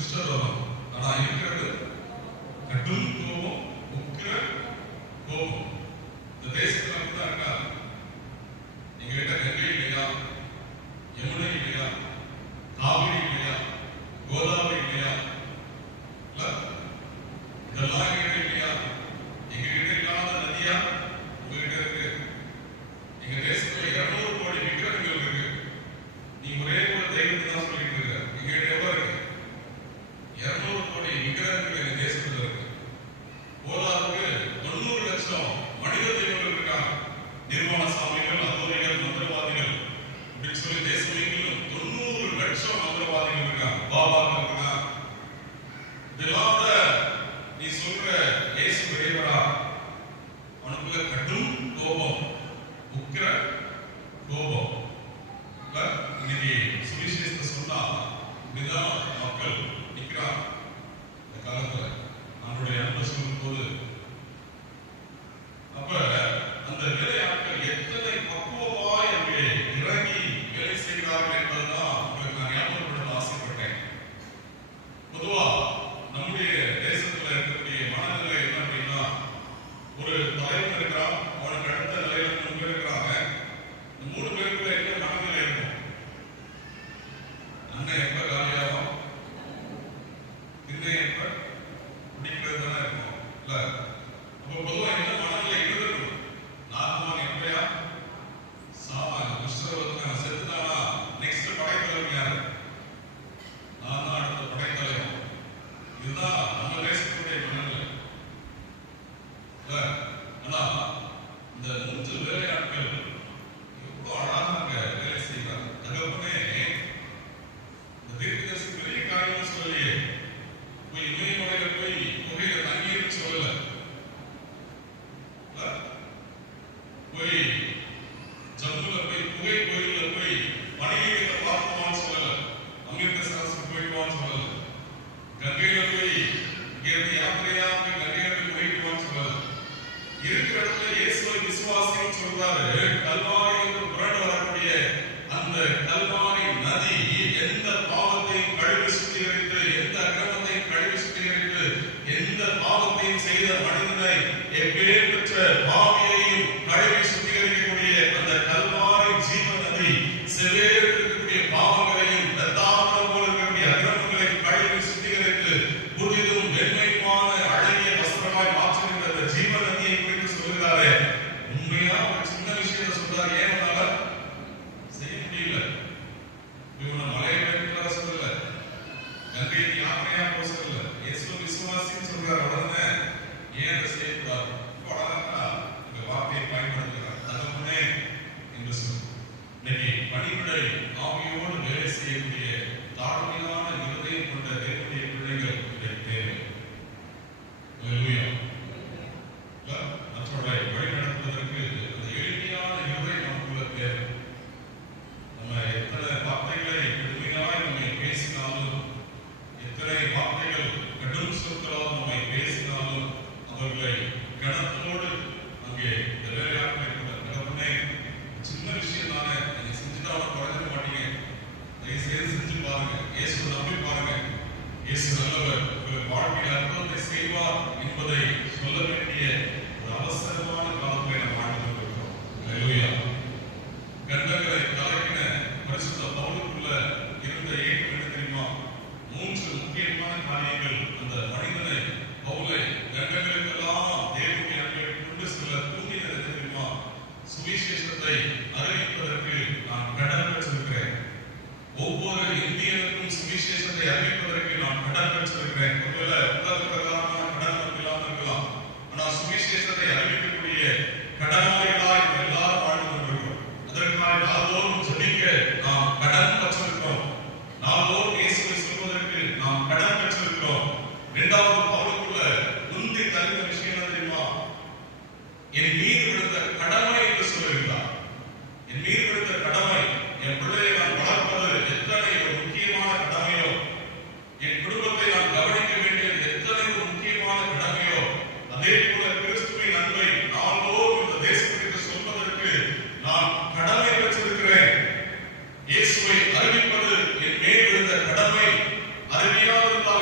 குஷ்டரோகம். ஆனா இருக்கிறது கடும் கோபம், உக்கிர கோபம். இந்த தேசத்துல அப்படிதான் இருக்கா? எங்க கிட்ட கங்கை இல்லையா, யமுனை இல்லையா, காவிரி இல்லையா, கோதாவரி இல்லையா? இதெல்லாம் எங்க இல்லையா? எங்க கிட்ட இல்லாத நதியா உங்ககிட்ட இருக்கு. எங்க தேசத்துல 200 கோடி விக்கிரகங்கள் இருக்கு. நீ ஒரே ஒரு தெய்வத்தை தான் சொல்லிட்டு இருக்க. எங்க கிட்ட எவ்வளவு இருக்கு? 200 கோடி விக்கிரகங்கள் எங்க தேசத்துல இருக்கு. போதாதுக்கு 90 லட்சம் மனித தெய்வங்கள் இருக்காங்க. நிர்வாண சாமிகள், அகோரிகள், மந்திரவாதிகள் அப்படின்னு சொல்லி தேசம் எங்கிலும் 90 லட்சம் மந்திரவாதிகள் இருக்காங்க. பாபாக்கள் இருக்காங்க. இதெல்லாம் கூட நீ சொல்ற இயேசு பெரியவரா? அவனுக்குள்ள கடும் கோபம், உக்கிர கோபம். இன்னைக்கு சுவிசேஷத்தை சொன்னா இப்படிதான் மக்கள் நிற்கிறாங்க. இந்த காலத்துல நம்மளுடைய அன்பை சொல்லும் போது அப்ப அந்த வேலையாட்கள் எத்தனை பக்குவமாய் அங்கே இறங்கி வேலை செய்கிறார்கள் என்பதுதான் உங்களுக்கு நான் ஞாபகப்படுத்த ஆசைப்பட்டேன். பொதுவா நம்முடைய தேசத்துல இருக்கக்கூடிய மனநிலை என்ன அப்படின்னா, ஒரு தலைவன் இருக்கிறான், அவனுக்கு அடுத்த நிலையில 3 பேர் இருக்கிறாங்க. இந்த 3 பேருக்குள்ள என்ன மனநிலை இருக்கும்? அண்ணன் எப்ப காலியாகும், திண்ணை எப்ப பிடிக்கிறது தானே இருக்கும் இல்ல? அப்ப பொதுவா என்ன மனநிலை இருக்கும்? நாகமான் எப்பயா குஷ்டரோகத்துக்கு செத்துட்டானா நெக்ஸ்ட் படைத்தலைவன் யாரு? நான் தான் அடுத்த படைத்தலைவன். இதுதான் நம்ம தேசத்துடைய மனநிலை. ஆனா இந்த 3 வேலையாட்கள் எவ்வளவு அழகாக வேலை செய்கிறாங்க. தகப்பனே, இந்த தீர்க்கதரிசி பெரிய காரியம் சொல்லலையே, போய் இமயமலையில போய் குகையில தங்கியிருந்து சொல்லல, போய் ஜம்முல போய் குகை கோயில போய் மணிலிங்கத்தை பார்த்துவான்னு சொல்லல, அமிர்தசரஸுக்கு போயிடுவான்னு சொல்லல, கங்கையில போய் இங்கிருந்து யாத்திரையா போய் கங்கையில போய் போயிடுவான்னு சொல்லல. இருக்கிற இடத்துல இயேசுவை விசுவாசின்னு சொல்றாரு. கல்வாரியிலிருந்து புரண்டு வரக்கூடிய அந்த கல்வாரி நதி எந்த பாவத்தையும் கழுவி சுத்திகரித்து, எந்த அக்கிரமத்தையும் கழுவி சுத்திகரித்து, எந்த பாவத்தையும் செய்த மனிதனை எப்பேர் பெற்ற பாவியையும் கழுவி சுத்திகரிக்கக்கூடிய அந்த கல்வாரி ஜீவ நதி செவேறு இருக்கக்கூடிய பாவங்களையும் தத்தாமரம் போல இருக்கக்கூடிய அக்கிரமங்களையும் கழுவி சுத்திகரித்து புதிதும் வெண்மையுமான அழகிய வஸ்திரமாய் மாற்றுகின்ற அந்த ஜீவ நதியை குறித்து சொல்கிறாரே. உண்மையா ஒரு சின்ன விஷயத்தை சொல்றாரு. ஏன் செய்ய முடியல? இவனை மலையை வைக்கிறார சொல்லல, கங்கைக்கு யாத்திரையா போக சொல்லல, இயேசு விசுவாசின்னு சொல்றாரு. உடனே ஏன் அதை செய்யக்கூடாது? அழகா இந்த வார்த்தையை பயன்படுத்துகிறார். தகப்பனே என்று சொல்லி இன்னைக்கு பணிவிடை ஆவியோடு வேலை செய்யக்கூடிய தாழ்மையான இருதயம் கொண்ட தேவனுடைய பிள்ளைகள் இதற்கு தேவை. மற்றவர்களை வழிநடத்துவதற்கு அந்த எளிமையான இருதயம் நமக்குள்ள தேவை. நம்ம எத்தனை வார்த்தைகளை கடுமையாய் நம்மை பேசினாலும், எத்தனை வார்த்தைகள் கடும் சொற்களால் நம்மை பேசினாலும், அவர்களை கணத்தோடு அங்கே இந்த வேலையாட்களை கூட தகப்பனே, சின்ன விஷயம் தானே, நீங்க செஞ்சுட்டா அவனை குறைஞ்சிட மாட்டீங்க, தயவு செய்து செஞ்சு பாருங்க, இயேசு நம்பி பாருங்க, இயேசு நல்லவர், உங்கள் வாழ்க்கையில் அற்புதத்தை செய்வார் என்பதை சொல்ல வேண்டிய ஒரு அவசரமான காலத்தை நாம் வாழ்ந்து கொண்டிருக்கிறோம். ஹல்லேலூயா. கண்டங்களை கலக்கின பரிசுத்த பவுலுக்குள்ள இருந்த ஏக்கம் என்ன தெரியுமா? 3 முக்கியமான காரியங்கள் அந்த மனிதனை, பவுலை கண்டங்களுக்கெல்லாம் தேவனுடைய அன்பை கொண்டு செல்ல தூண்டினது தெரியுமா? சுவிசேஷத்தை அறிவிப்பதற்கு நான் கடன் பெற்றிருக்கிறேன். ஒவ்வொரு இந்தியனுக்கும் சுவிசேஷத்தை அறிவிப்பதற்கு நான் கடன் பெற்றிருக்கிறேன். ஒருவேளை உலக பிரகாரமான கடன் இல்லாமல் இருக்கலாம், ஆனால் சுவிசேஷத்தை அறிவிக்கக்கூடிய கடனாளிகளாய் எல்லாரும் வாழ்ந்து கொண்டிருக்கிறோம். அதற்காக நாள்தோறும் ஜெபிக்க நாம் கடன் பெற்றிருக்கிறோம். நாள்தோறும் இயேசுவை சொல்வதற்கு நாம் கடன் பெற்றிருக்கிறோம். 2வது பவுலுக்குள்ள உந்தி தருகிற விஷயம் என்ன தெரியுமா? என் மீது விழுந்த கடமை என்று சொல்லுகிறார். என் மீது விழுந்த கடமை, என் பிள்ளையை நான் வளர்ப்பது எத்தனை ஒரு முக்கியமான கடமையோ, என் குடும்பத்தை நான் கவனிக்க வேண்டியது எத்தனை ஒரு முக்கியமான கடமையோ, அதே போல கிறிஸ்துவின் அன்பை நாள்தோறும் இந்த தேசத்திற்கு சொல்வதற்கு நான் கடமை பெற்றிருக்கிறேன். இயேசுவை அறிவிப்பது என் மேல் விழுந்த கடமை. அறிவியாதிருந்தால்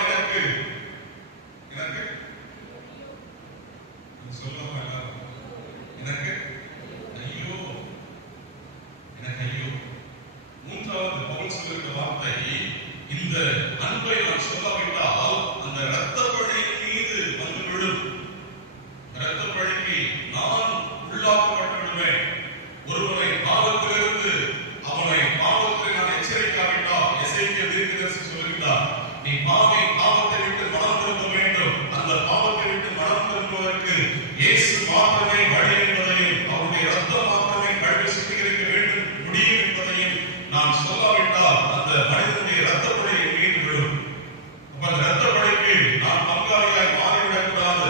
அன்பை நான் சொல்லாவிட்டால் அந்த இரத்த பழியின் மீது வந்து விழும். இரத்த பழிக்கு நான் உள்ளாக்கப்பட்டு விடுவேன். ஒருவனை பாவத்திலிருந்து அவனை பாவத்தை நான் எச்சரிக்காவிட்டால் எசேக்கியேல் தீர்க்கதரிசி சொல்கிறார், நீ பாவத்தை விட்டு மனம் திரும்ப வேண்டும். அந்த பாவத்தை விட்டு மனம் திரும்புவதற்கு இயேசு மாத்திரமே வழி என்பதையும் அவருடைய இரத்தம் மாத்திரமே கழுவி சுத்திகரிக்க வேண்டும் முடியும் என்பதையும் நான் சொல்லாவிட்டால் அந்த மனிதனுடைய இரத்த பழியின் மீது விடும். அப்ப அந்த இரத்த பழிக்கு நான் பங்காளியாய் மாறிவிடக் கூடாது.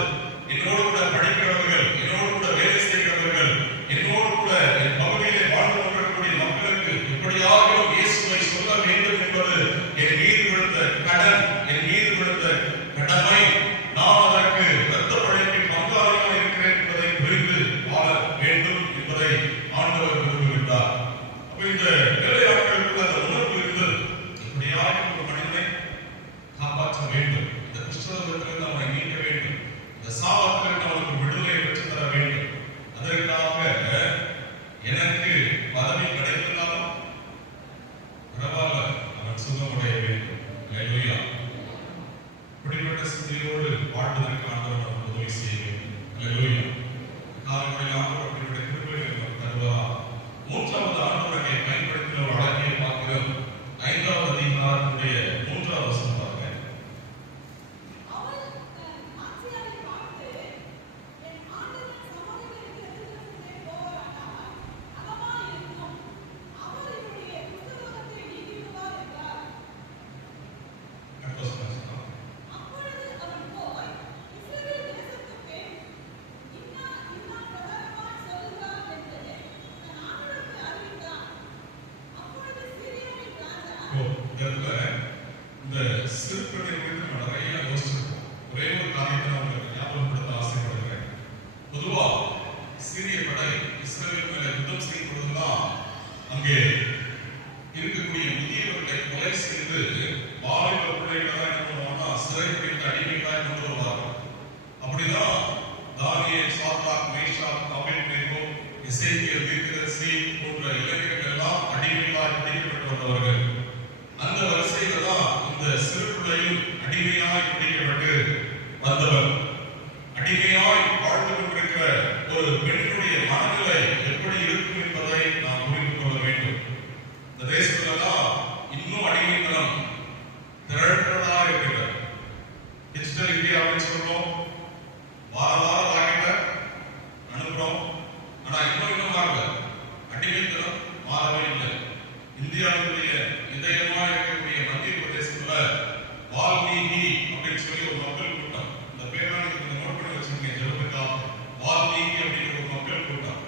என்னோடு கூட படிக்கிறவர்கள், என்னோடு கூட வேலை செய்கிறவர்கள், என்னோடு கூட என் பகுதியிலே வாழ்ந்து கொண்டிருக்கக்கூடிய மக்களுக்கு எப்படியாவது இயேசுவை சொல்ல வேண்டும் என்பது என் மீது விழுந்த கடன், என் மீது விழுந்த கடமை. நான் அதற்கு இரத்த பழிக்கு பங்காளியாக இருக்கிறேன் என்பதை புரிந்து வாழ வேண்டும் என்பதை ஆண்டவர் விரும்புகின்றார். அப்ப இந்த வேலையாட்களுக்கு அந்த உணர்வு இருந்தது, எப்படியாவது ஒரு மனிதனை காப்பாற்ற வேண்டும், இந்த கிறிஸ்தவத்திலிருந்து அவனை மீட்க வேண்டும், இந்த சாபத்திலிருந்து அவனுக்கு விடுதலை பெற்று தர வேண்டும். அதற்காக எனக்கு பதவி கிடைத்தாலும் பரவாயில்ல, அவன் சுகமுடைய வேண்டும். அல்லேலூயா. இப்படிப்பட்ட சிந்தையோடு வாழ்வதற்கு ஆண்டவர் நமக்கு உதவி செய்ய வேண்டும். அல்லேலூயா. காலங்களில் ஆண்டவர் அப்படிப்பட்ட கிருபையை நமக்கு தருவார். மூன்றாவது ஆண்டவர் அங்கே பயன்படுத்தின ஒரு அழகிய பார்க்கிறோம். 5வது அதிகாரத்துடைய 3வது வசனம் பாருங்க. இந்த சிறுபிள்ளை குறித்து நம்ம நிறைய யோசிச்சிருக்கோம். ஒரே ஒரு காரியத்தை நான் உங்களுக்கு ஞாபகப்படுத்த ஆசைப்படுகிறேன். பொதுவா சிறிய படை இஸ்ரவேல் மேல யுத்தம் செய்யும் பொழுதுதான் அங்கே இருக்கக்கூடிய முதியவர்களை கொலை செய்து வாலிப பிள்ளைகளை என்ன பண்ணுவாங்கன்னா சிறை பிடித்து அடிமைகளாய் கொண்டு வருவார்கள். அப்படிதான் தானியேல், சாத்ராக், மேஷாக், அபேத்நேகோ, எசேக்கியேல் தீர்க்கதரிசி போன்ற இளைஞர்கள் எல்லாம் அடிமைகளாய் பிடிக்கப்பட்டு வந்தவர்கள். அந்த வரிசையில தான் இந்த சிறு பிள்ளையும் அடிமையாய் பிடிக்கப்பட்டு வந்தவர். அடிமையாய் வாழ்ந்து கொண்டிருக்கிற ஒரு பெண்ணுடைய மனநிலை எப்படி இருக்கும் என்பதை நாம் புரிந்து கொள்ள வேண்டும். இந்த தேசத்துலலாம் இன்னும் அடிமைத்தனம் திரட்டதாக இருக்கிறது. டிஜிட்டல் இந்தியா அப்படின்னு சொல்றோம், வார வாக்கிட்ட அனுப்புறோம். ஆனா இன்னும் மாறல, அடிமைத்தனம் மாறவே இல்லை. இந்தியாவுடைய இதயமா இருக்கக்கூடிய மத்திய பிரதேசத்துல வால்மீகி அப்படின்னு சொல்லி ஒரு மக்கள் கூட்டம், இந்த பேரை நீங்க நோட் பண்ணி வச்சிருக்கீங்க ஜெபத்துக்கா, வால்மீகி அப்படிங்கிற ஒரு மக்கள் கூட்டம்.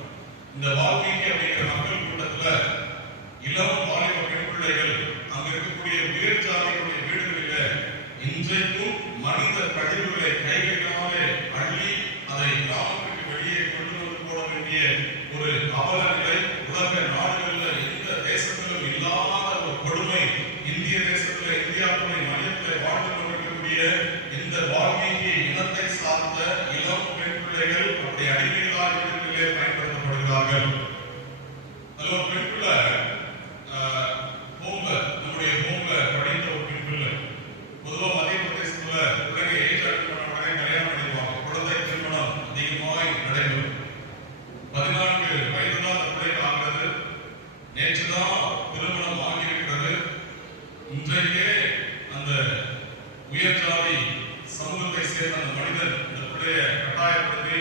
இந்த வால்மீகி அப்படிங்கிற மக்கள் கூட்டத்துல இளம் வாலிப பெண் பிள்ளைகள் அங்க இருக்கக்கூடிய உயர் ஜாதிகளுடைய வீடுகளில இன்றைக்கும் மனித கழிவுகளை கைகளினாலே அள்ளி அதை கிராமத்துக்கு வெளியே கொண்டு வந்து போட வேண்டிய ஒரு அவல நிலை உலக நாடுகளில் எந்த தேசத்திலும் இல்லாத ஒரு கொடுமை இந்திய தேசத்துல, இந்தியாவுடைய மையத்தில் வாழ்ந்து கொண்டிருக்கக்கூடிய இந்த வால்மீகி இனத்தை சார்ந்த இளம் பெண் பிள்ளைகள் அப்படி அடிமைகளாக வீடுகளிலே பயன்படுத்தப்படுகிறார்கள். அதுல ஒரு பெண் பிள்ளை நம்முடைய ஹோம்ல படித்த ஒரு பெண் பிள்ளை. பொதுவாக மத்திய பிரதேசத்துல பிள்ளைங்க ஏஜ் அட்டன் பண்ண உடனே கல்யாணம் பண்ணிடுவாங்க. குழந்தை திருமணம் அதிகமாய் நடைபெறும். 14 வயது தான் அந்த பிள்ளைக்கு ஆகிறது. நேற்றுதான் திருமணம் ஆகியிருக்கிறது. இன்றைக்கே அந்த உயர் ஜாதி சமூகத்தை சேர்ந்த அந்த மனிதன் இந்த பிள்ளைய கட்டாயப்படுத்தி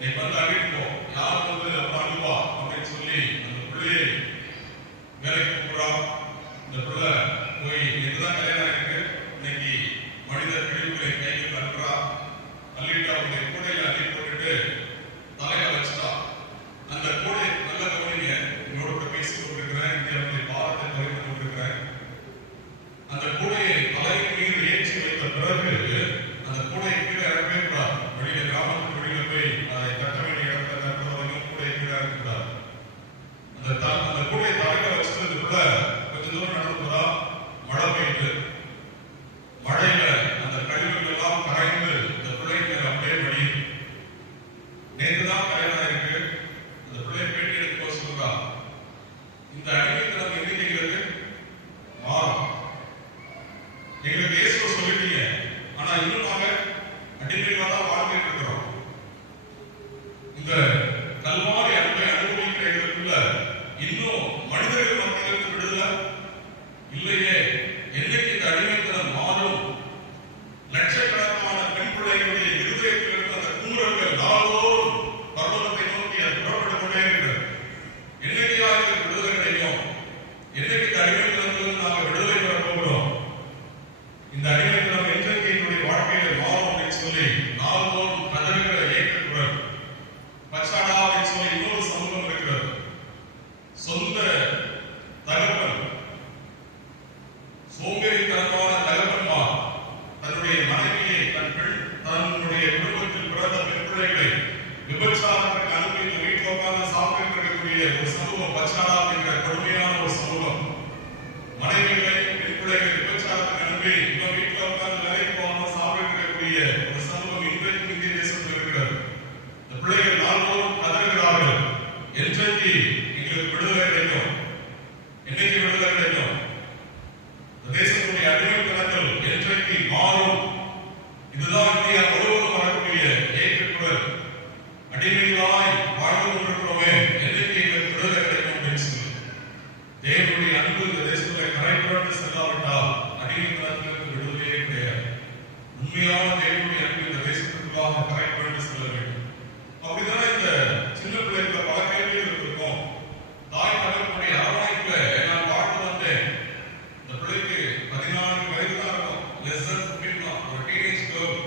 நீ வந்து அழிப்போ, யார் வந்து அப்ப அனுப்பா அப்படின்னு சொல்லி அந்த பிள்ளையை வேலைக்கு கூப்பிடுறா. இந்த பிள்ளை போய் இதுதான் கல்யாணம் இருக்கு, இன்னைக்கு மனித கழிவுகளை கையில் அனுப்புறா. அள்ளிட்டு அவருடைய கூடையில அள்ளி போட்டுட்டு தலையில வச்சுட்டா. அந்த கூடை நல்ல கவனிங்க, என்னோட கூட பேசி கொண்டிருக்கிறேன், இந்தியாவுடைய பாரத்தை பகிர்ந்து கொண்டிருக்கிறேன். அந்த கூடையை தலைக்கு மீது ஏற்றி வைத்த பிறகு அந்த கூடையை கீழே இறக்கவே கூடாது. வெளியில கிராமத்துக்கு வெளியில போய் அதை கட்ட வேண்டிய இடத்துல தட்டுறவரைக்கும் கூடையை கீழே இறக்கக்கூடாது. அந்த கூடையை தலையில வச்சுட்டு இந்த பிள்ளை கொஞ்சம் தூரம் நடந்து போறா. மழை பெய்யுது. மழையில அந்த கழிவுகள் எல்லாம் கரைந்து இந்த பிள்ளைக்கு அப்படியே வடியுது. நேற்றுதான் கல்யாணம் இருக்கு. அந்த பிள்ளை பேட்டி எடுக்க சொல்றா, இந்த அடிமைத்தனம் எங்களுக்கு மாறும். எங்களுக்கு இயேசுவை சொல்லிட்டீங்க, ஆனா இன்னும் நாங்க அடிமையில தான் வாழ்ந்துட்டு இருக்கிறோம். இந்த கல்வாரி அன்பை அனுபவிக்கிற எங்களுக்குள்ள இன்னும் மனிதர்கள் மத்தியிலிருந்து விடுதலை இல்லையே. என்னைக்கு இந்த அடிமைத்தனம் மாறும்? லட்சக்கணக்கான பெண் பிள்ளைகளுடைய இருதயத்தில் இருந்த அந்த குமுறல்கள் நாளோறும் பரலோகத்தை நோக்கி அது புறப்பட்டுக் கொண்டே இருக்கிறது. என்னைக்கு யாருக்கு விடுதலை கிடைக்கும்? என்னைக்கு இந்த அடிமைத்தனத்திலிருந்து நாங்கள் விடுதலை பெற போகிறோம்? இந்த அடிமைத்தனம் என்றைக்கு என்னுடைய வாழ்க்கையில மாறும் அப்படின்னு சொல்லி நாளோறும் கதறுகிற ஏற்றுக்குறல். பச்சாடா அப்படின்னு சொல்லி இன்னொரு சமூகம் இருக்கிறது. சொந்த தகவல் சோம்பேறித்தனமான தகவல்மார் தன்னுடைய மனைவியை தன்னுடைய குடும்பத்தில் பிறந்த பெண் பிள்ளைகளை விபச்சாரத்திற்கு அனுப்பி வீட்டில் உட்கார்ந்து சாப்பிட்டு இருக்கக்கூடிய ஒரு சமூகம் பச்சாடா என்கிற கொடுமையான ஒரு சமூகம். மனைவிகளை பெண் பிள்ளைகளை விபச்சாரத்துக்கு அனுப்பி இவன் வீட்டில் உட்கார்ந்து வேலைக்கு போகாம சாப்பிட்டு இருக்கக்கூடிய ஒரு சமூகம் இன்றைக்கு இந்திய தேசத்தில் இருக்கிறது. இந்த பிள்ளைகள் நாள்தோறும் கதறுகிறார்கள், என்றைக்கு எங்களுக்கு விடுதலை கிடைக்கும்? என்னைக்கு விடுதலை கிடைக்கும்? தேசத்துடைய அடிமைத்தனங்கள் என்றைக்கு மாறும்? இதுதான் இந்தியா முழுவதும் வரக்கூடிய ஏற்றுக்குறல். அடிமைகளாய் வாழ்ந்து கொண்டிருக்கிறோமே, என்னைக்கு எங்களுக்கு விடுதலை கிடைக்கும் அப்படின்னு சொல்லி தேவனுடைய அன்பு இந்த தேசத்தில் கரைபுரண்டு செல்லாவிட்டால் அடிமைத்தனத்திலிருந்து விடுதலையே கிடையாது. உண்மையான தேவனுடைய அன்பு இந்த தேசத்திற்காக கரைபுரண்டு செல்ல வேண்டும். அப்படிதான் இந்த சின்ன பிள்ளைகளை பல கேள்விகள் இருக்கும். தாய் தகவலுடைய அரவணைப்புல நான் வாழ்ந்து வந்தேன். இந்த பிள்ளைக்கு 14 வயது தான் இருக்கும், less than 15 தான், ஒரு டீனேஜ் கேர்ள்.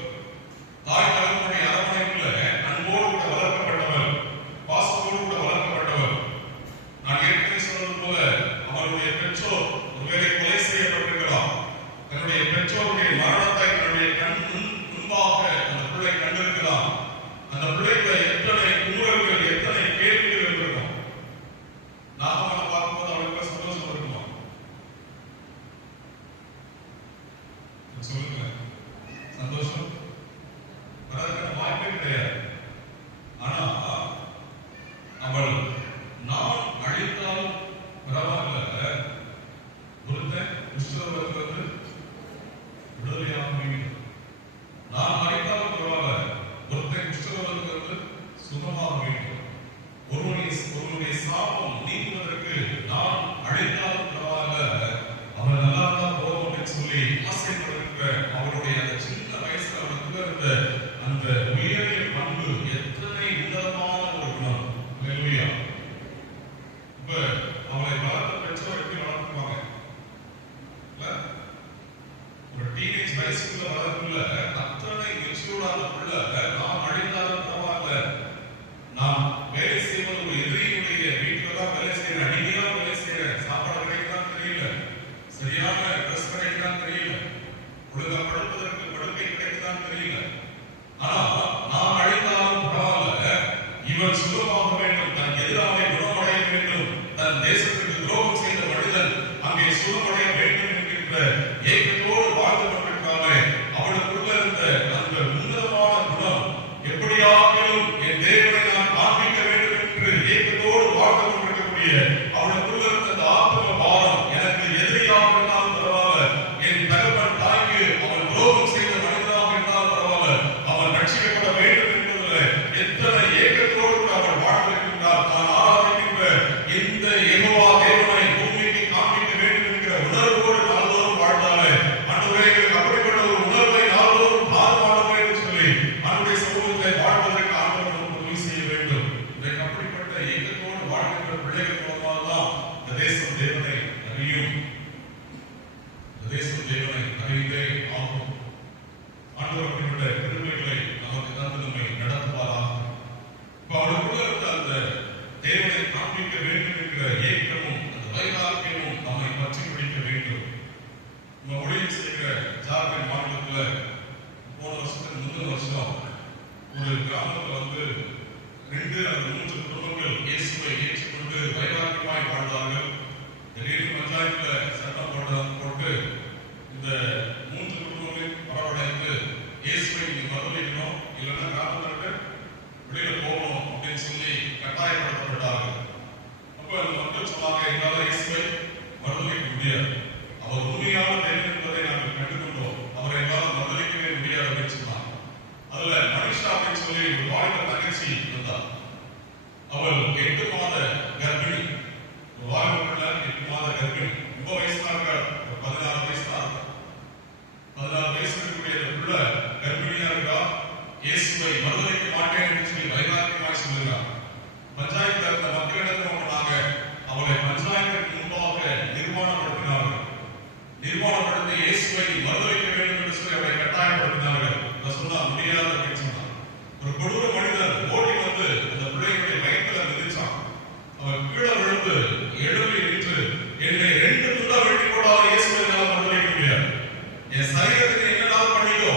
தாய் தகவலுடைய அரவணைப்புல அன்போடு கூட வளர்க்கப்பட்டவர், பாசத்தோடு கூட வளர்க்கப்பட்டவர். நான் ஏற்கனவே சொன்னது போல அவருடைய பெற்றோர் ஒருவேளை கொலை செய்யப்பட்டிருக்கலாம். தன்னுடைய பெற்றோருடைய மரணத்தை தன்னுடைய கண் முன்பாக அந்த பிள்ளை கண்டிருக்கலாம். அந்த பிள்ளைகளை எத்தனை குமுறல்கள், எத்தனை கேள்விகள் இருக்கும். நாம பார்க்கும்போது அவளுக்கு சந்தோஷம் இருக்குமா? சொல்லுங்க, சந்தோஷம் அதற்கான வாய்ப்பே கிடையாது. ஆனா அவள் நான் அழித்தாலும் பரவாயில்ல, ஒருத்தன் குஷ்டரோகத்திலிருந்து விடுதலையாக வேண்டும். நான் அழித்தாலும் பரவாயில்ல, ஒருத்தன் குஷ்டரோகத்திலிருந்து சுகமாக வேண்டும். ஒருவனுடைய சாபம் நீங்குவதற்கு நான் அழித்தாலும் பரவாயில்ல, அவன் நல்லா தான் போகும் அப்படின்னு சொல்லி ஆசைப்படுகிற அவருடைய அந்த சின்ன வயசுல அவனுக்கு இருந்த அந்த உயரிய பண்பு எத்தனை உன்னதமான ஒரு குணம். ஹல்லேலூயா. இப்ப அவளை வளர்த்த பெற்றோர் எப்படி வளர்த்துவாங்க? ஒரு டீனேஜ் வயசுக்குள்ள வளர்க்குள்ள அத்தனை மெச்சூர்டான பிள்ளை நாம் அழித்தாலும் பரவாயில்ல, நாம் வேலை செய்வது ஒரு எதிரியுடைய வீட்டில் தான் வேலை செய்யறேன், அடிமையாக வேலை செய்யறேன், சாப்பாடு கிடைக்கலாம் தெரியல, சரியான ட்ரெஸ் கிடைக்கலாம் தெரியல, ஒழுங்கா படுப்பதற்கு படுக்கை கிடைக்கலாம் தெரியல. ஆனா நாம் அழித்தாலும் பரவாயில்ல, இவன் சுகமாக வேண்டும், தன் எதிராக குணமடைய வேண்டும், தன் தேசத்துக்கு துரோகம் செய்த மனிதன் அங்கே சுகமடைய வேண்டும் என்கின்ற ஏக்கத்தோடு வாழ்ந்து கொண்டிருக்காங்க. அவளுக்குள்ள இருந்த அந்த உன்னதமான குணம், எப்படியாகிலும் என் தேவனை நான் காண்பிக்க வேண்டும் என்று ஏக்கத்தோடு வாழ்ந்து கொண்டிருக்கக்கூடிய அவளுக்குள்ள இருந்த அந்த ஆத்ம பாரம், எனக்கு எதிரியாக இருந்தாலும் பரவாயில்ல, என் தகப்பன் தாய்க்கு அவன் துரோகம் செய்த மனிதனாக இருந்தாலும் பரவாயில்ல, அவன் ரட்சிக்கப்பட வேண்டும் என்பதில் எத்தனை ஏக்கத்தோடு அவள் வாழ்ந்திருக்கின்றார். தான் ஆராதிக்கின்ற இந்த யெகோவா தேவனை பூமிக்கு காண்பிக்க வேண்டும் என்கிற உணர்வோடு நாள்தோறும் வாழ்ந்தாலே, ஆண்டவரே எங்களுக்கு அப்படிப்பட்ட ஒரு உணர்வை நாள்தோறும் தாழ்வாடுமே என்று சொல்லி அவருடைய சமூகத்தை வாழ்வதற்கு ஆண்டவர் நமக்கு உதவி செய்ய வேண்டும். இன்றைக்கு அப்படிப்பட்ட ஏக்கத்தோடு வாழ்கின்ற பிள்ளைகள் மூலமாக தான் இந்த தேசம் தேவனை அறியும். இந்த தேசம் தேவனை அறிந்தே ஆகும். ஆண்டவர் அப்படிப்பட்ட கிருபைகளை நமக்கு தந்து நம்மை நடத்துவாராக. இப்ப அவருக்குள்ள இருந்த அந்த தேவனை காண்பிக்க வேண்டும் என்கிற ஏக்கமும் அந்த வைராக்கியமும் நம்மை பற்றி பிடிக்க வேண்டும். நம்ம ஊழியம் செய்கிற ஜார்க்கண்ட் மாநிலத்துல போன வருஷத்துக்கு முந்தின வருஷம் ஒரு கிராமத்துல 2 அல்லது 3 குடும்பங்கள் இயேசுவை ஏற்றுக்கொண்டு வைராக்கியமாய் வாழ்ந்தார்கள். திடீர்னு பஞ்சாயத்துல சட்டம் போட்டு இந்த 3 குடும்பங்களையும் வரவழைத்து இயேசு சரீரத்துக்கு என்னதான் பண்ணிக்கோ,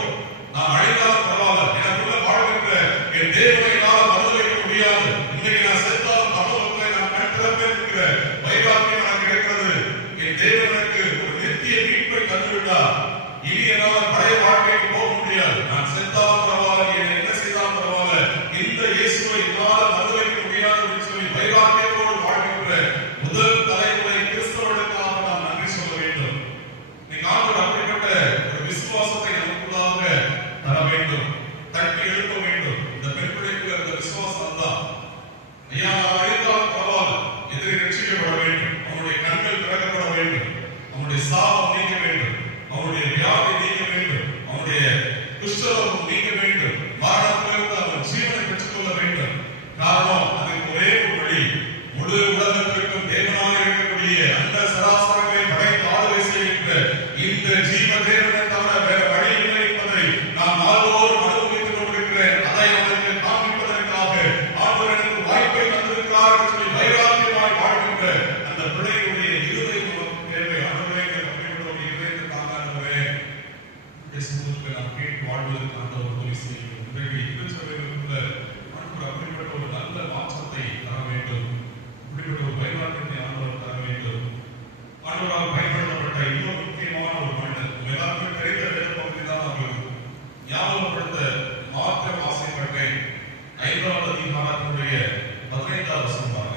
நான் அழிந்தாலும் பரவாயில்ல, எனக்குள்ள வாழ்கின்ற என் தேவனை என்னால் மறுதலிக்க முடியாது, இன்னைக்கு நான் செத்தாலும் பரலோகத்தில் நான் கண் திறப்பேன் என்கிற வைராக்கியம் எனக்கு கிடைக்கிறது. என் தேவன் எனக்கு ஒரு நித்திய மீட்பை தந்துவிட்டார், இனி என்னால் பழைய வாழ்க்கைக்கு போக முடியாது, நான் செத்தாலும் பரவாயில்ல, என்ன செய்தாலும் பரவாயில்ல, இந்த இயேசுவை என்னால் மறுதலிக்க முடியாது என்று சொல்லி வைராக்கியத்தோடு வாழ்கின்ற முதல் தலைமுறை கிறிஸ்தவர்களுக்காக நாம் நன்றி சொல்ல வேண்டும். இன்னைக்கு ஆண்டவர் அப்படிப்பட்ட ஒரு விசுவாசத்தை நமக்குள்ளாக தர வேண்டும், தட்டி எழுப்ப வேண்டும். இந்த பெண்களுக்கு அந்த விசுவாசம் தான், ஐயா அழிந்தாலும் பரவாயில்ல, எதிரி ரட்சிக்கப்பட வேண்டும், அவனுடைய கண்கள் திறக்கப்பட வேண்டும், அவனுடைய சாபம் நீங்க வேண்டும், அவனுடைய வியாதி நீங்க வேண்டும், அவனுடைய குஷ்டரோகம் நீங்க வேண்டும், மரணத்திலிருந்து அவன் ஜீவனை பெற்றுக் கொள்ள வேண்டும். காரணம் அதுக்கு ஒரே ஒரு வழி, முழு உலகத்திற்கும் தேவனாக இருக்கக்கூடிய அந்த சராசரங்களை படைத்து ஆளுகை செய்கின்ற இந்த ஜீவ தேவனை தவிர வேற வழி இல்லை என்பதை நாம் நாள்தோறும் அனுபவித்துக் கொண்டிருக்கிறேன். அதை அவருக்கு காண்பிப்பதற்காக ஆண்டவர் எனக்கு வாய்ப்பை தந்திருக்கிறார் என்று சொல்லி வைராக்கியமாய் வாழ்கின்ற அந்த பிள்ளைகளுடைய இருதயம் நமக்கு தேவை. ஆண்டவரே அப்படிப்பட்ட இருதயத்தை தாங்காதவரே பேசுவதற்கு நாம் கேட்டு வாழ்வதற்கு ஆண்டவர் உதவி செய்யும். இன்றைக்கு திருச்சபைகளுக்குள்ள ஆண்டவர் அப்படிப்பட்ட ஒரு நல்ல மாற்றத்தை தர வேண்டும், அப்படிப்பட்ட ஒரு வைராக்கியத்தை ஆண்டவர் தர வேண்டும். ஆண்டவரால் பயன்படுத்தப்பட்ட இன்னொரு முக்கியமான ஒரு மனிதன், எல்லாருமே தெரிந்த வேத பகுதி தான் அவர்களுக்கு ஞாபகப்படுத்த மாத்திரம் ஆசைப்பட்டேன். 5வது அதிகாரத்தினுடைய 15வது வசனம் பாருங்க.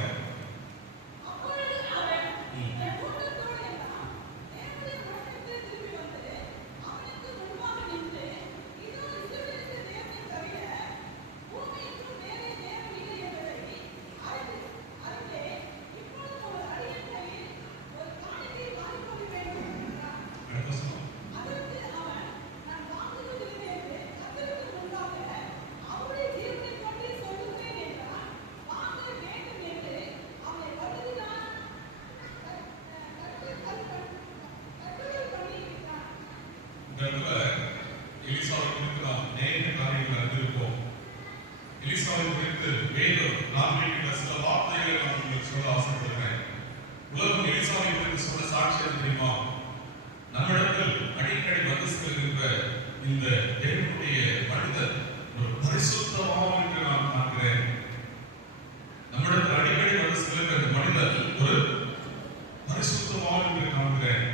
எலிசாவை குறித்து நாம் அநேக காரியங்கள் அறிந்திருப்போம். எலிசாவை குறித்து வேதம் காண்பிக்கின்ற சில வார்த்தைகளை நான் உங்களுக்கு சொல்ல ஆசைப்படுகிறேன். உலகம் எலிசாவை குறித்து சொல்ல சாட்சியம் தெரியுமா? நம்மிடத்தில் அடிக்கடி வந்து செல்கின்ற இந்த தேவனுடைய மனிதர் ஒரு பரிசுத்தமானவர் என்று நான் காண்கிறேன். நம்மிடத்தில் அடிக்கடி வந்து செல்கின்ற மனிதர் ஒரு பரிசுத்தமானவர் என்று காண்கிறேன்.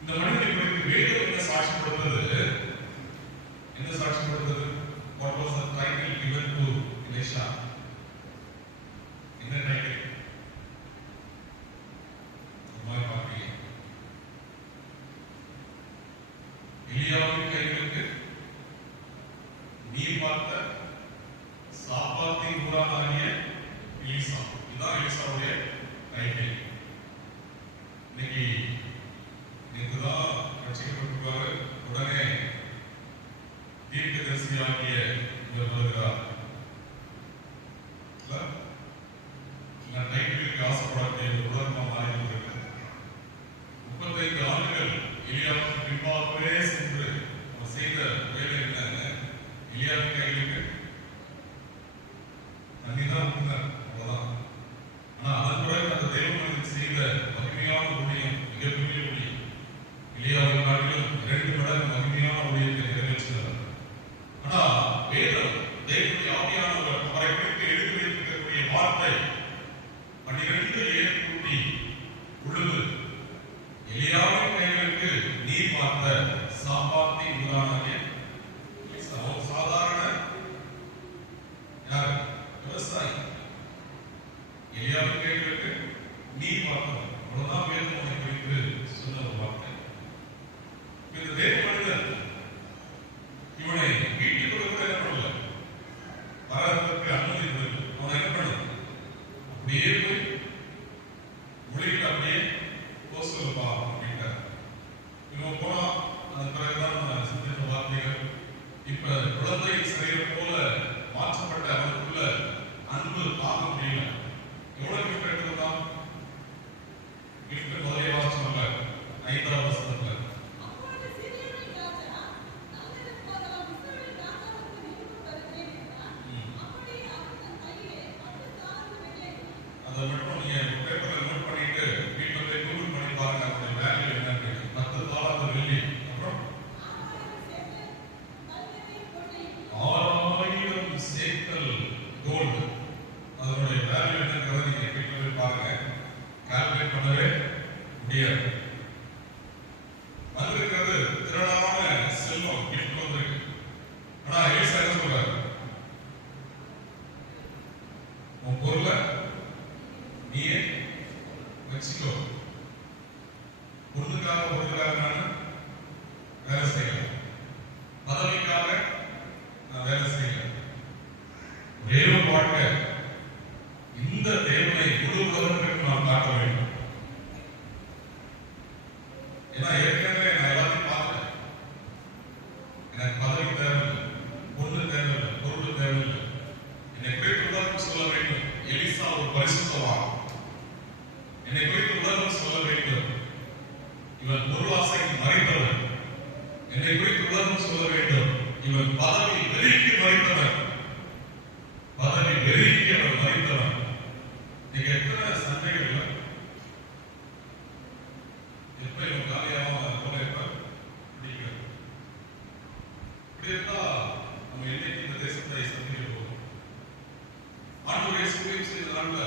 இந்த மனிதனை குறித்து வேதம் என்ன சாட்சிப்படுத்துறது? என்ன சாட்சிப்படுத்துறது? What was the title given to Elisha? என்ன டைட்டில்? உமாய் பாட்டி எலியாவின் கைகளுக்கு நீர் பார்த்த சாப்பாத்தின் ஊரானாகிய எலிசா. இதுதான் எலிசாவுடைய டைட்டில். இன்னைக்கு நேற்றுதான் ரட்சிக்கப்பட்டிருக்காரு, உடனே தீர்க்கதரிசியாகிய இவர் வருகிறார். நான் டைட்டிலுக்கு ஆசைப்படக்கூடிய ஒரு உலகம் மாறி இருக்கிறது. 35 ஆண்டுகள் எலியாவுக்கு பின்பாகவே சென்று அவர் செய்த வேலை என்ன? எலியாவின் கைகளுக்கு தண்ணி தான் ஊற்றினார், அவ்வளவுதான். ஆனா அதன் பிறகு அந்த தெய்வம் செய்த மகிமையான ஊழியம் மிகப்பெரிய ஊழியம். எலியாவின் நாட்டிலும் 2 மடங்கு மகிமையான ஊழியத்தை நிறைவேற்றினார். ஆனா வேதம் தேவனுடைய ஆவியானவர் அவரை குறித்து எடுத்து வைத்திருக்கக்கூடிய வார்த்தை 12 ஏற்பூட்டி உழுது எலியாவின் கைகளுக்கு நீர் பார்த்த சாப்பாத்தி முதலானே சாதாரண யார்? விவசாயி. எலியாவின் கைகளுக்கு நீர் பார்த்தவர், அவ்வளவுதான் வேதம் அவரை குறித்து சொன்ன ஒரு வார்த்தை. இந்த தேவ மனிதன் இவனை வீட்டுக்கு கூட என்ன பண்ணல, வரதற்கு அனுமதி கொடுக்கல. அவன் என்ன பண்ண, அப்படியே போய் மொழிகள் அப்படியே போசலப்பா அப்படின்ட்டார். இவன் போனா அது பிறகுதான் சிந்தித்த வார்த்தை எனக்கு பதவி தேவையில்லை, பொண்ணு தேவையில்லை, பொருள் தேவையில்லை. என்னை குறித்து உலகம் சொல்ல வேண்டும், எலிசா ஒரு பரிசுத்தவான். என்னை குறித்து உலகம் சொல்ல வேண்டும், இவன் பொருளாசைக்கு மறைத்தவன். என்னை குறித்து உலகம் சொல்ல வேண்டும், இவன் பதவி வெறிக்கு மறைத்தவன். பதவி வெறிக்கு அவன் மறைத்தவன். நீங்க எத்தனை சண்டைகள் எப்ப இவன் காலியாக போல எப்ப பிடிக்கிறது. இப்படி இருந்தா நம்ம என்னைக்கு இந்த தேசத்தை சந்திக்க போகும்? ஆண்டவருடைய சூழியம் செய்த நாள்ல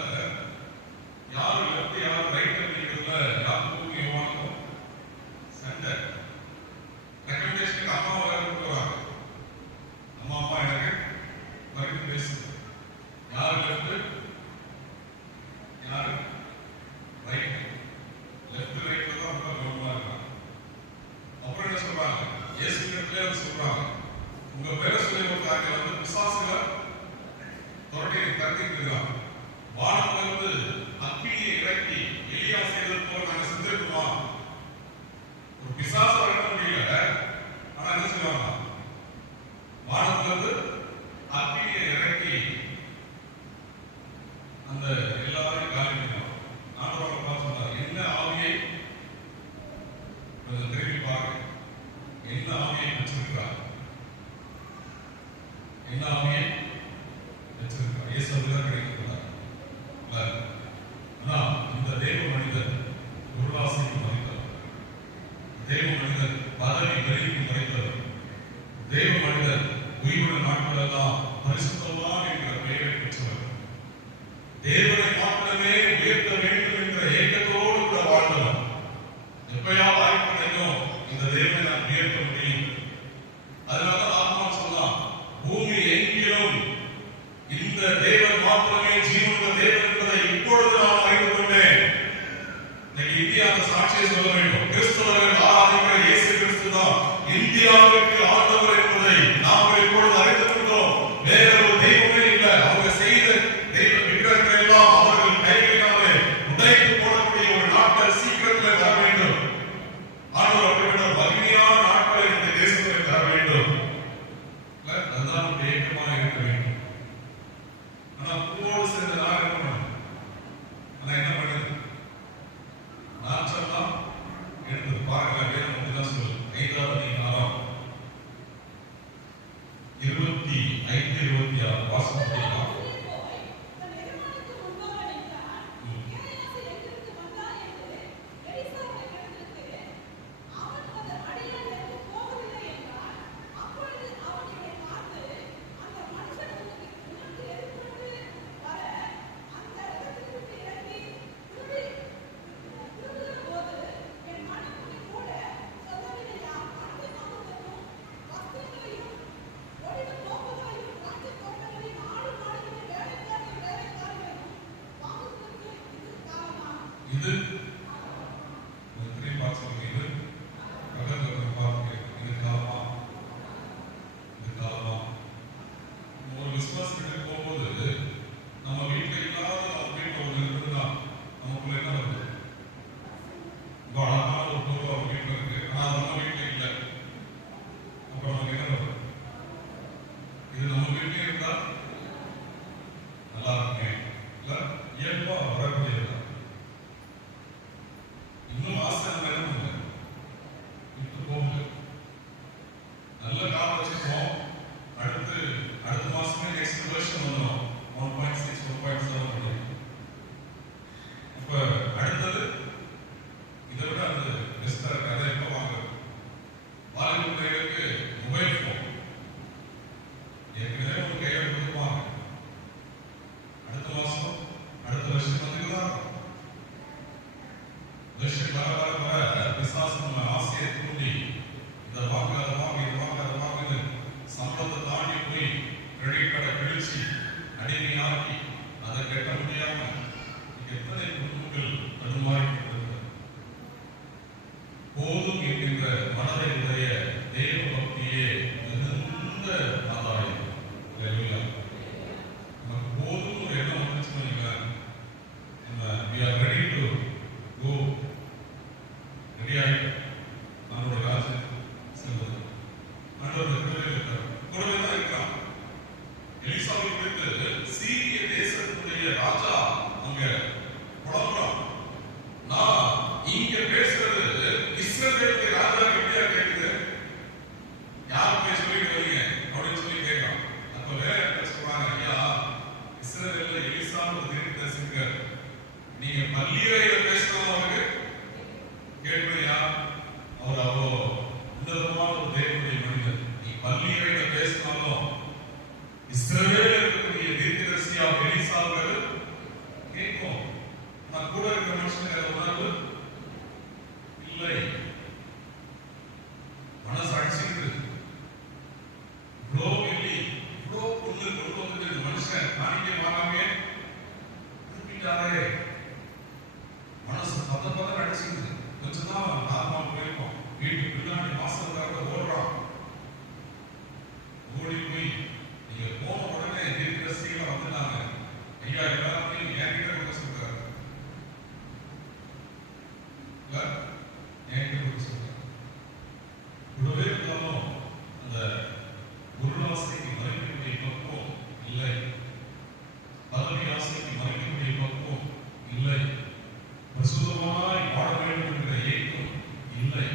யாரு லெப்ட் யாரு ரைட் அப்படிங்கிறதுல யாருக்கும் யோவானுக்கும் சண்டை. ரெக்கமெண்டேஷனுக்கு அம்மா வர கொடுக்குறாங்க. அம்மா எனக்கு வரைக்கும் பேசுது. யாரு லெப்ட் யாரு ரைட்? லெப்ட் ரைட்ல தான் ரொம்ப கவனமா இருக்காங்க. அப்புறம் என்ன சொல்றாங்க? இயேசுவின் பேரை சொல்றாங்க. உங்க பேரை சொல்லி கொடுத்தாங்க வந்து பிசாசுகளை தொடர்ந்து கத்திட்டு இருக்காங்க. வானத்திலிருந்து அக்கினியை இறக்கி எலியா செய்தது போல நாங்க செஞ்சிருக்கோமா? ஒரு பிசாசு வர முடியல. ஆனா என்ன சொல்லுவாங்க? வானத்திலிருந்து அக்கினியை இறக்கி அந்த எல்லாரையும் காலி பண்ணிடுவாங்க. ஆண்டவரை பார்த்து சொன்னார், என்ன ஆவியை திரும்பி பாருங்க, என்ன ஆவியை வச்சிருக்கிறார், என்ன ஆவியை வச்சிருக்கிறார். இயேசு அதுதான் கிடைக்கிறார். ஆனா இந்த தேவ மனிதன் பொருளாசைக்கு மறைத்தவர், தேவ மனிதன் பதவி வெறிக்கு மறைத்தவர், தேவ மனிதன் உயிருள்ள நாட்களெல்லாம் பரிசுத்தவான் என்கிற பெயரை பெற்றவர், தேவனை மாத்திரமே உயர்த்த வேண்டும் என்ற ஏக்கத்தோடு கூட வாழ்ந்தவர். எப்பயா வாய்ப்பு கிடைக்கும் இந்த தேவனை நான் உயர்த்த முடியும். அதனால ஆத்மா சொல்லலாம், பூமி எங்கிலும் இந்த தேவன் மாத்திரமே ஜீவனுள்ள தேவன் என்பதை இப்பொழுது நான் அறிந்து கொண்டேன். இன்னைக்கு இந்தியா அந்த சாட்சியை சொல்ல வேண்டும். கிறிஸ்தவர்கள் ஆராதிக்கிற இயேசு கிறிஸ்து தான் இந்தியாவிற்கு ஆண்டவர் என்பதை நாங்கள் இப்பொழுது அறிந்து கொண்டோம். வேற ஒரு தெய்வமே இல்லை. அவங்க செய்த தெய்வ விக்கிரகங்கள் எல்லாம் அவர்கள் கைகளினாலே உடைத்து போடக்கூடிய ஒரு நாட்கள் சீக்கிரத்தில் வர வேண்டும். ஆண்டவர் அப்படிப்பட்ட வலிமையான நாட்களை இந்த தேசத்தில் தர வேண்டும். அதுதான் ஒரு ஏக்கமாக இருக்க வேண்டும். ஆனா பூவோடு சேர்ந்த நான் இருக்கணும். ஆனா என்ன பண்ணுது? நான் சொன்னா எடுத்து பாருங்க. வேணும் அப்படிதான் சொல்லு. 5வது அதிகாரம் 25, 26 வாசம் செய்யலாம். இது திரும்பி பார்த்து இது பக்கத்தில் பார்த்து இது காலமா, இது காலமா. ஒரு விசுவாசத்துக்கு போகும்போது நம்ம வீட்டில் இல்லாத நம்ம வீட்டில் ஒன்று இருக்குதுன்னா நமக்குள்ள என்ன வருது? ரொம்ப அழகான ஒரு பொருள் அவங்க வீட்டில் இருக்கு, ஆனால் நம்ம வீட்டில் இல்லை. அப்புறம் நமக்கு என்ன வருது? இது நம்ம வீட்டிலே இருந்தா நல்லா இருக்குமே, இல்லை இயல்பா வரக்கூடியது. இன்னும் ஆசை நம்ம என்ன பண்ணல விட்டு போகுது. நல்ல காலம் வச்சிருக்கோம். அடுத்த மாசமே நெக்ஸ்ட் வருஷம் வந்துடும். 1.6 1.7 பண்ணி அப்ப அடுத்தது இதை விட அது பெஸ்டா இருக்கு. அதை எப்ப வாங்குறது? வாலிப பிள்ளைகளுக்கு மொபைல் போன் ஏற்கனவே ஒரு கையில கொடுத்துருப்பாங்க. அடுத்த மாசம் அடுத்த வருஷம் வந்துதான் வருஷம் வர பிசாசு நம்ம ஆசையை தூண்டி இதை வாங்க அதை வாங்க இதை வாங்க அதை வாங்குன்னு சம்பளத்தை தாண்டி போய் கிரெடிட் கார்டை கிழிச்சு பள்ளியில பேசினாலும் இஸ்ரவேல் இருக்கக்கூடிய தீர்க்கதரிசியாக எலிசாவுக்கு கேட்கும். நான் கூட இருக்கிற மனுஷனுக்கு அந்த உணர்வு இல்லை. மனசு அடிச்சுக்கிட்டு இவ்வளோ வெள்ளி இவ்வளோ பொண்ணு கொண்டு வந்துட்டு இந்த மனுஷன் காணிக்க வாங்காமே திருப்பிட்டாரே, மனசு பத அடிச்சுக்கிட்டு கொஞ்சம் தான் நார்மலா போயிருக்கோம். வீட்டுக்கு பின்னாடி வாசலுக்காக ஓடுறான். ஓடி போய் நீங்க போன உடனே தீர்க்கதரிசிகள் வந்துட்டாங்க. ஐயா எல்லாத்தையும் என்கிட்ட கொடுக்க சொல்றாரு. என்கிட்ட கொடுக்க சொல்றாரு. கூடவே இருந்தாலும் அந்த குருநாசைக்கு மறைக்கக்கூடிய பக்குவம் இல்லை, பதவி ஆசைக்கு மறைக்கக்கூடிய பக்குவம் இல்லை, பிரசுத்தமாய் வாழ வேண்டும் என்கிற ஏக்கம் இல்லை.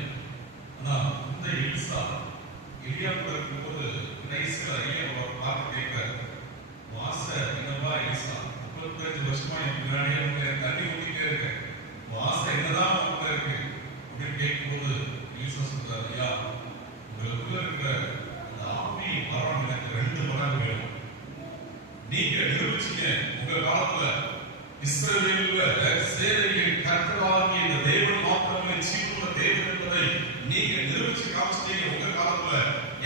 ஆனா இந்த எலிசா எலியாவுக்கு இருக்கும்போது கடைசியில் ஐயா பார்த்து கேட்கிறார், வாச என்னவா எலிசா 35 வருஷமா என் பின்னாடியே தண்ணி ஊற்றிட்டே இருக்கேன், வாச என்னதான் உள்ள இருக்கு அப்படின்னு கேட்கும்போது எலிசா சொல்றாரு, ஐயா உங்களுக்குள்ள இருக்கிற அந்த ஆவி மரம் எனக்கு 2 மடங்கு வேணும். நீங்க நிரூபிச்சீங்க உங்க காலத்துல இஸ்ரவேல்ல சேனையின் கர்த்தராகிய இந்த தேவன் மாத்திரமே ஜீவனுள்ள தேவன் என்பதை நீங்க நிரூபிச்சு காமிச்சிட்டீங்க உங்க காலத்துல.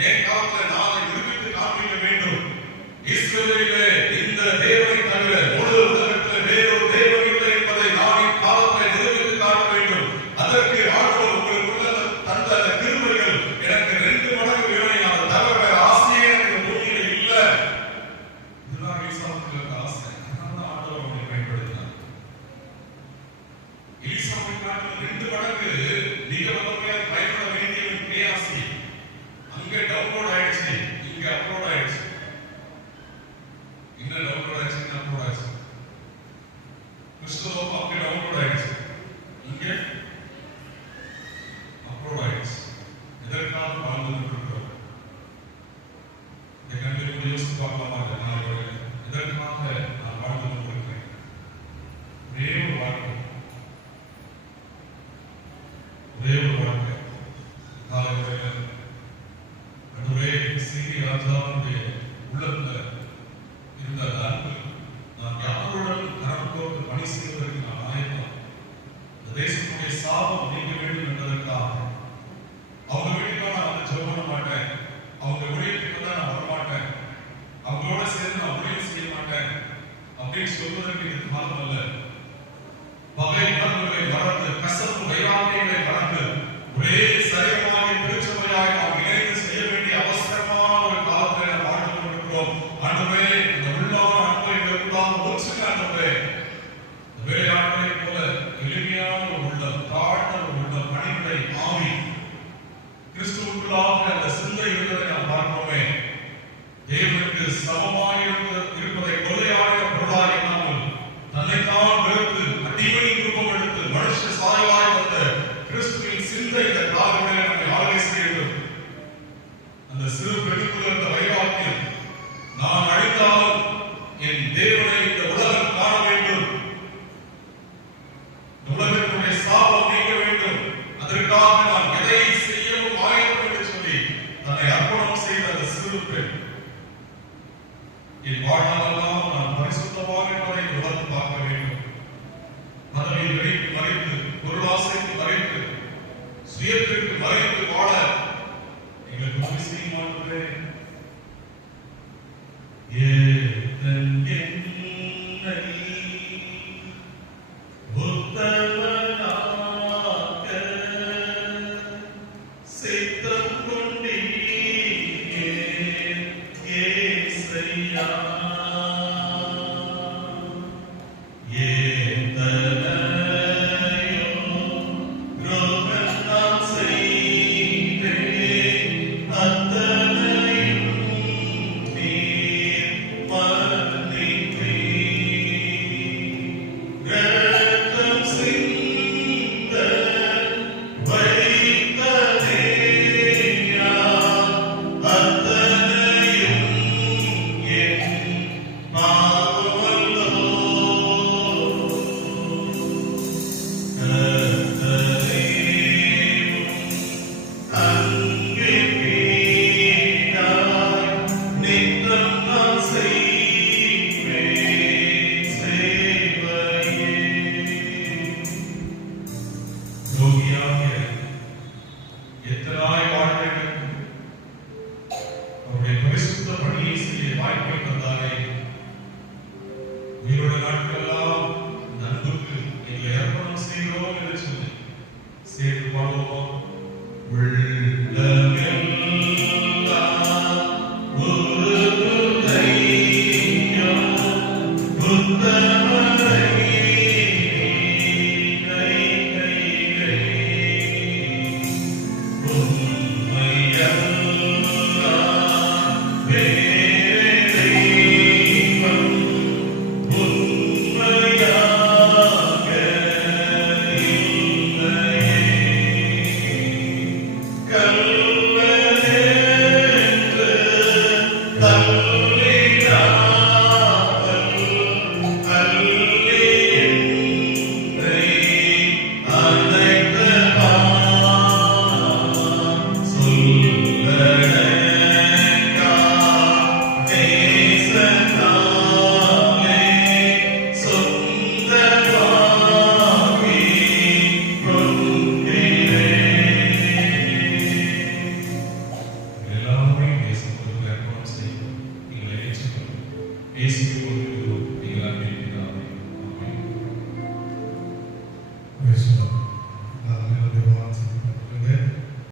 என் காலத்துல நான் நிரூபித்து காண்பிக்க வேண்டும். இஸ்ரவேலிலே இந்த தேவனை தவிர முழு உலகத்தில் வேறொரு தேவன் இல்லை என்பதை நான் என் காலத்துல நிரூபித்து காட்ட வேண்டும். அதற்கு ஆண்டவர் உங்களுக்குள்ள தந்த அந்த கிருபைகள் எனக்கு 2 மடங்கு வேணும். அதை தவிர வேற ஆசையே எனக்கு பூமியில இல்லை. இதுதான் எலிசாவுக்கு இருந்த ஆசை. அதனால ஆண்டவர் அவனை பயன்படுத்தினார். எலிசாவை காட்டிலும் 2 மடங்கு மிக வல்லமையாக பயன்பட வேண்டிய பேயாசி அங்கே டவுன்லோட் ஆயிடுச்சு, இங்க அப்லோட் ஆயிடுச்சு. இங்க டவுன்லோட் ஆயிடுச்சு, இங்க அப்லோட் ஆயிடுச்சு. கிறிஸ்துவம் அங்கே டவுன்லோட் ஆயிடுச்சு, இங்க அப்லோட் ஆயிடுச்சு. எதற்காக வாழ்ந்து இருக்கிறோம்? இந்த கண்டிப்பாக யோசித்து பார்க்கலாமா? எதற்காக நான் வாழ்ந்து கொண்டிருக்கிறேன்? ஒரே ஒரு வாழ்க்கை, ஒரே ஒரு வாழ்க்கை. காலையில் நடுவே சீனி ராஜாவுடைய உள்ளத்துல இருந்த அன்பு, நான் யாருடன் கரம் கோர்த்து பணி செய்வதற்கு நான் ஆயத்தம், இந்த தேசத்துடைய சாபம் நீங்க வேண்டும் என்பதற்காக. அவங்க வீட்டுக்கு நான் வந்து ஜெபம் பண்ண மாட்டேன், அவங்க ஊழியத்துக்கு தான் நான் வரமாட்டேன், அவங்களோட சேர்ந்து நான் ஊழியம் செய்ய மாட்டேன் அப்படின்னு சொல்வதற்கு இது காலம் அல்ல. பகை உணர்வுகளை மறந்து, கசப்பு வைராகியங்களை மறந்து, ஒரே சரீரமாக திருச்சபையாக நாம் இணைந்து செய்ய வேண்டிய அவசரமான ஒரு காலத்தை நாம் வாழ்ந்து கொண்டிருக்கிறோம். ஆண்டவரே, இந்த உள்ளான அன்பை எங்களுக்குள்ளாக ஒற்றுங்க. ஆண்டவரே, வேலையாட்களை போல எளிமையான ஒரு உள்ளம், தாழ்ந்த ஒரு உள்ளம், பணிவுடை ஆவி, கிறிஸ்துவுக்குள்ளாக அந்த சிந்தை இருந்ததை நாம் பார்க்கிறோமே. தேவனுக்கு சமமாய் இருப்பதை கொள்ளையாக பொருளாக எண்ணாமல் தன்னைத்தான் வெறுத்து அடிமையின் ரூபம் எடுத்து மனுஷ சாயலாய் வந்த கிறிஸ்துவின் சிந்தை இந்த காலங்களில் நம்மை ஆளுகை செய்யட்டும். அந்த சிறு பெண்ணுக்குள்ள இருந்த வைராக்கியம், நான் அழிந்தாலும் என் தேவனை இந்த உலகம் காண வேண்டும், இந்த உலகத்தினுடைய சாபம் நீங்க வேண்டும், அதற்காக நான் எதை செய்யவும் ஆயத்தம் என்று சொல்லி தன்னை அர்ப்பணம் செய்த அந்த சிறு பெண், என் வாழ்நாளெல்லாம் நான் பரிசுத்தமாக என்பதை உணர்ந்து பார்க்க வேண்டும். பதவியை மறைத்து, பொருளாசைக்கு மறைத்து, சுயத்திற்கு மறைத்து வாழ எங்களுக்கு உதவி செய்ய மாட்டேன். நேசித்துக் கொண்டு